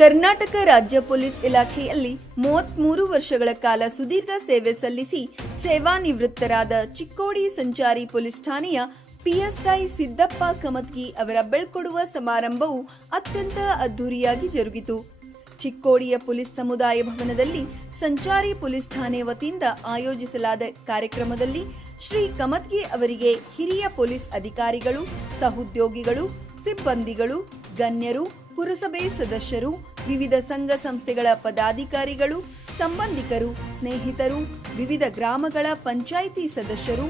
ಕರ್ನಾಟಕ ರಾಜ್ಯ ಪೊಲೀಸ್ ಇಲಾಖೆಯಲ್ಲಿ 33 ವರ್ಷಗಳ ಕಾಲ ಸುದೀರ್ಘ ಸೇವೆ ಸಲ್ಲಿಸಿ ಸೇವಾ ನಿವೃತ್ತರಾದ ಚಿಕ್ಕೋಡಿ ಸಂಚಾರಿ ಪೊಲೀಸ್ ಠಾಣೆಯ ಪಿಎಸ್ಐ ಸಿದ್ದಪ್ಪ ಕಮತ್ಗಿ ಅವರ ಬೆಳ್ಕೊಡುವ ಸಮಾರಂಭವು ಅತ್ಯಂತ ಅದ್ದೂರಿಯಾಗಿ ಜರುಗಿತು. ಚಿಕ್ಕೋಡಿಯ ಪೊಲೀಸ್ ಸಮುದಾಯ ಭವನದಲ್ಲಿ ಸಂಚಾರಿ ಪೊಲೀಸ್ ಠಾಣೆ ವತಿಯಿಂದ ಆಯೋಜಿಸಲಾದ ಕಾರ್ಯಕ್ರಮದಲ್ಲಿ ಶ್ರೀ ಕಮತ್ಗಿ ಅವರಿಗೆ ಹಿರಿಯ ಪೊಲೀಸ್ ಅಧಿಕಾರಿಗಳು, ಸಹೋದ್ಯೋಗಿಗಳು, ಸಿಬ್ಬಂದಿಗಳು, ಗಣ್ಯರು, ಪುರಸಭೆ ಸದಸ್ಯರು, ವಿವಿಧ ಸಂಘ ಸಂಸ್ಥೆಗಳ ಪದಾಧಿಕಾರಿಗಳು, ಸಂಬಂಧಿಕರು, ಸ್ನೇಹಿತರು, ವಿವಿಧ ಗ್ರಾಮಗಳ ಪಂಚಾಯಿತಿ ಸದಸ್ಯರು,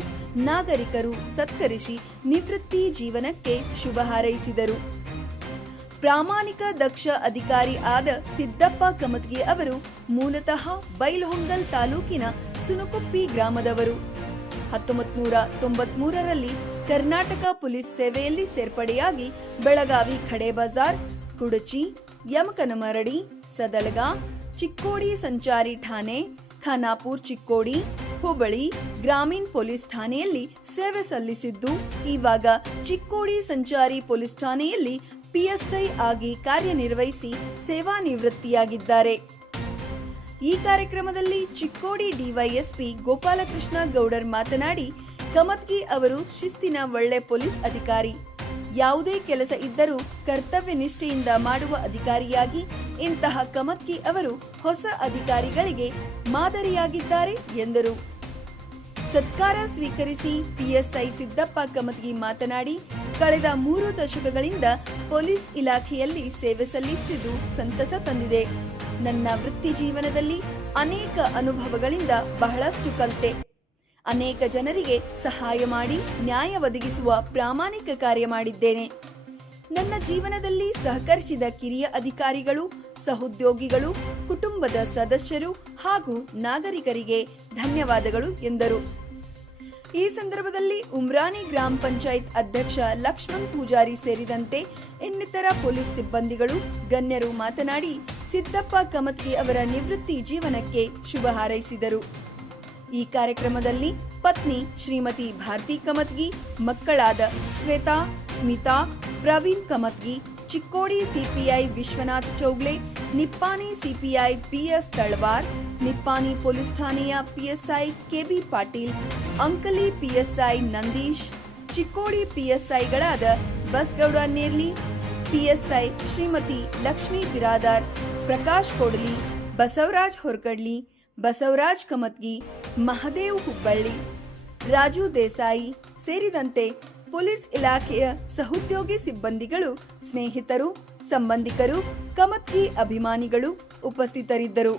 ನಾಗರಿಕರು ಸತ್ಕರಿಸಿ ನಿವೃತ್ತಿ ಜೀವನಕ್ಕೆ ಶುಭ ಹಾರೈಸಿದರು. ಪ್ರಾಮಾಣಿಕ ದಕ್ಷ ಅಧಿಕಾರಿ ಆದ ಸಿದ್ದಪ್ಪ ಕಮತ್ಗಿ ಅವರು ಮೂಲತಃ ಬೈಲಹೊಂಗಲ್ ತಾಲೂಕಿನ ಸುನಕುಪ್ಪಿ ಗ್ರಾಮದವರು. 1993ರಲ್ಲಿ ಕರ್ನಾಟಕ ಪೊಲೀಸ್ ಸೇವೆಯಲ್ಲಿ ಸೇರ್ಪಡೆಯಾಗಿ ಬೆಳಗಾವಿ ಖಡೆ ಬಜಾರ್, ಕುಡಚಿ, ಯಮಕನಮರಡಿ, ಸದಲಗಾ, ಚಿಕ್ಕೋಡಿ ಸಂಚಾರಿ ಠಾಣೆ, ಖಾನಾಪುರ್ ಚಿಕ್ಕೋಡಿ, ಹುಬ್ಬಳ್ಳಿ ಗ್ರಾಮೀಣ ಪೊಲೀಸ್ ಠಾಣೆಯಲ್ಲಿ ಸೇವೆ ಸಲ್ಲಿಸಿದ್ದು, ಇವಾಗ ಚಿಕ್ಕೋಡಿ ಸಂಚಾರಿ ಪೊಲೀಸ್ ಠಾಣೆಯಲ್ಲಿ ಪಿಎಸ್ಐ ಆಗಿ ಕಾರ್ಯನಿರ್ವಹಿಸಿ ಸೇವಾ ನಿವೃತ್ತಿಯಾಗಿದ್ದಾರೆ. ಈ ಕಾರ್ಯಕ್ರಮದಲ್ಲಿ ಚಿಕ್ಕೋಡಿ ಡಿವೈಎಸ್ಪಿ ಗೋಪಾಲಕೃಷ್ಣ ಗೌಡರ್ ಮಾತನಾಡಿ, ಕಮತ್ಗಿ ಅವರು ಶಿಸ್ತಿನ ಒಳ್ಳೆ ಪೊಲೀಸ್ ಅಧಿಕಾರಿ. ಯಾವುದೇ ಕೆಲಸ ಇದ್ದರೂ ಕರ್ತವ್ಯ ನಿಷ್ಠೆಯಿಂದ ಮಾಡುವ ಅಧಿಕಾರಿಯಾಗಿ ಇಂತಹ ಕಮತ್ಗಿ ಅವರು ಹೊಸ ಅಧಿಕಾರಿಗಳಿಗೆ ಮಾದರಿಯಾಗಿದ್ದಾರೆ ಎಂದರು. ಸತ್ಕಾರ ಸ್ವೀಕರಿಸಿ ಪಿಎಸ್ಐ ಸಿದ್ದಪ್ಪ ಕಮತ್ಗಿ ಮಾತನಾಡಿ, ಕಳೆದ 3 ದಶಕಗಳಿಂದ ಪೊಲೀಸ್ ಇಲಾಖೆಯಲ್ಲಿ ಸೇವೆ ಸಲ್ಲಿಸಿದ್ದು ಸಂತಸ ತಂದಿದೆ. ನನ್ನ ವೃತ್ತಿ ಜೀವನದಲ್ಲಿ ಅನೇಕ ಅನುಭವಗಳಿಂದ ಬಹಳಷ್ಟು ಕಲಿತೆ. ಅನೇಕ ಜನರಿಗೆ ಸಹಾಯ ಮಾಡಿ ನ್ಯಾಯ ಒದಗಿಸುವ ಪ್ರಾಮಾಣಿಕ ಕಾರ್ಯ ಮಾಡಿದ್ದೇನೆ. ನನ್ನ ಜೀವನದಲ್ಲಿ ಸಹಕರಿಸಿದ ಕಿರಿಯ ಅಧಿಕಾರಿಗಳು, ಸಹೋದ್ಯೋಗಿಗಳು, ಕುಟುಂಬದ ಸದಸ್ಯರು ಹಾಗೂ ನಾಗರಿಕರಿಗೆ ಧನ್ಯವಾದಗಳು ಎಂದರು. ಈ ಸಂದರ್ಭದಲ್ಲಿ ಉಮ್ರಾನಿ ಗ್ರಾಮ ಪಂಚಾಯತ್ ಅಧ್ಯಕ್ಷ ಲಕ್ಷ್ಮಣ್ ಪೂಜಾರಿ ಸೇರಿದಂತೆ ಇನ್ನಿತರ ಪೊಲೀಸ್ ಸಿಬ್ಬಂದಿಗಳು, ಗಣ್ಯರು ಮಾತನಾಡಿ ಸಿದ್ದಪ್ಪ ಕಮತ್ಗಿ ಅವರ ನಿವೃತ್ತಿ ಜೀವನಕ್ಕೆ ಶುಭ ಹಾರೈಸಿದರು. ಈ ಕಾರ್ಯಕ್ರಮದಲ್ಲಿ ಪತ್ನಿ ಶ್ರೀಮತಿ ಭಾರತಿ ಕಮತ್ಗಿ, ಮಕ್ಕಳಾದ Shweta, Smita, Praveen Kamatgi, Chikkodi CPI Vishwanath Chougule, Nippani CPI PS Talwar, Nippani police ಠಾಣೆಯ PSI KB Patil, Ankali PSI Nandish, Chikkodi ಪಿಎಸ್ಐಗಳಾದ ಬಸಗೌಡ ನೇರ್ಲಿ, ಪಿಎಸ್ಐ ಶ್ರೀಮತಿ ಲಕ್ಷ್ಮೀ ಬಿರಾದಾರ್, ಪ್ರಕಾಶ್ ಕೋಡಲಿ, ಬಸವರಾಜ್ ಹೊರಕಡ್ಲಿ, ಬಸವರಾಜ್ ಕಮತ್ಗಿ, ಮಹದೇವ್ ಹುಬ್ಬಳ್ಳಿ, ರಾಜು ದೇಸಾಯಿ ಸೇರಿದಂತೆ ಪೊಲೀಸ್ ಇಲಾಖೆಯ ಸಹೋದ್ಯೋಗಿ ಸಿಬ್ಬಂದಿಗಳು, ಸ್ನೇಹಿತರು, ಸಂಬಂಧಿಕರು, ಕಮತ್ಗಿ ಅಭಿಮಾನಿಗಳು ಉಪಸ್ಥಿತರಿದ್ದರು.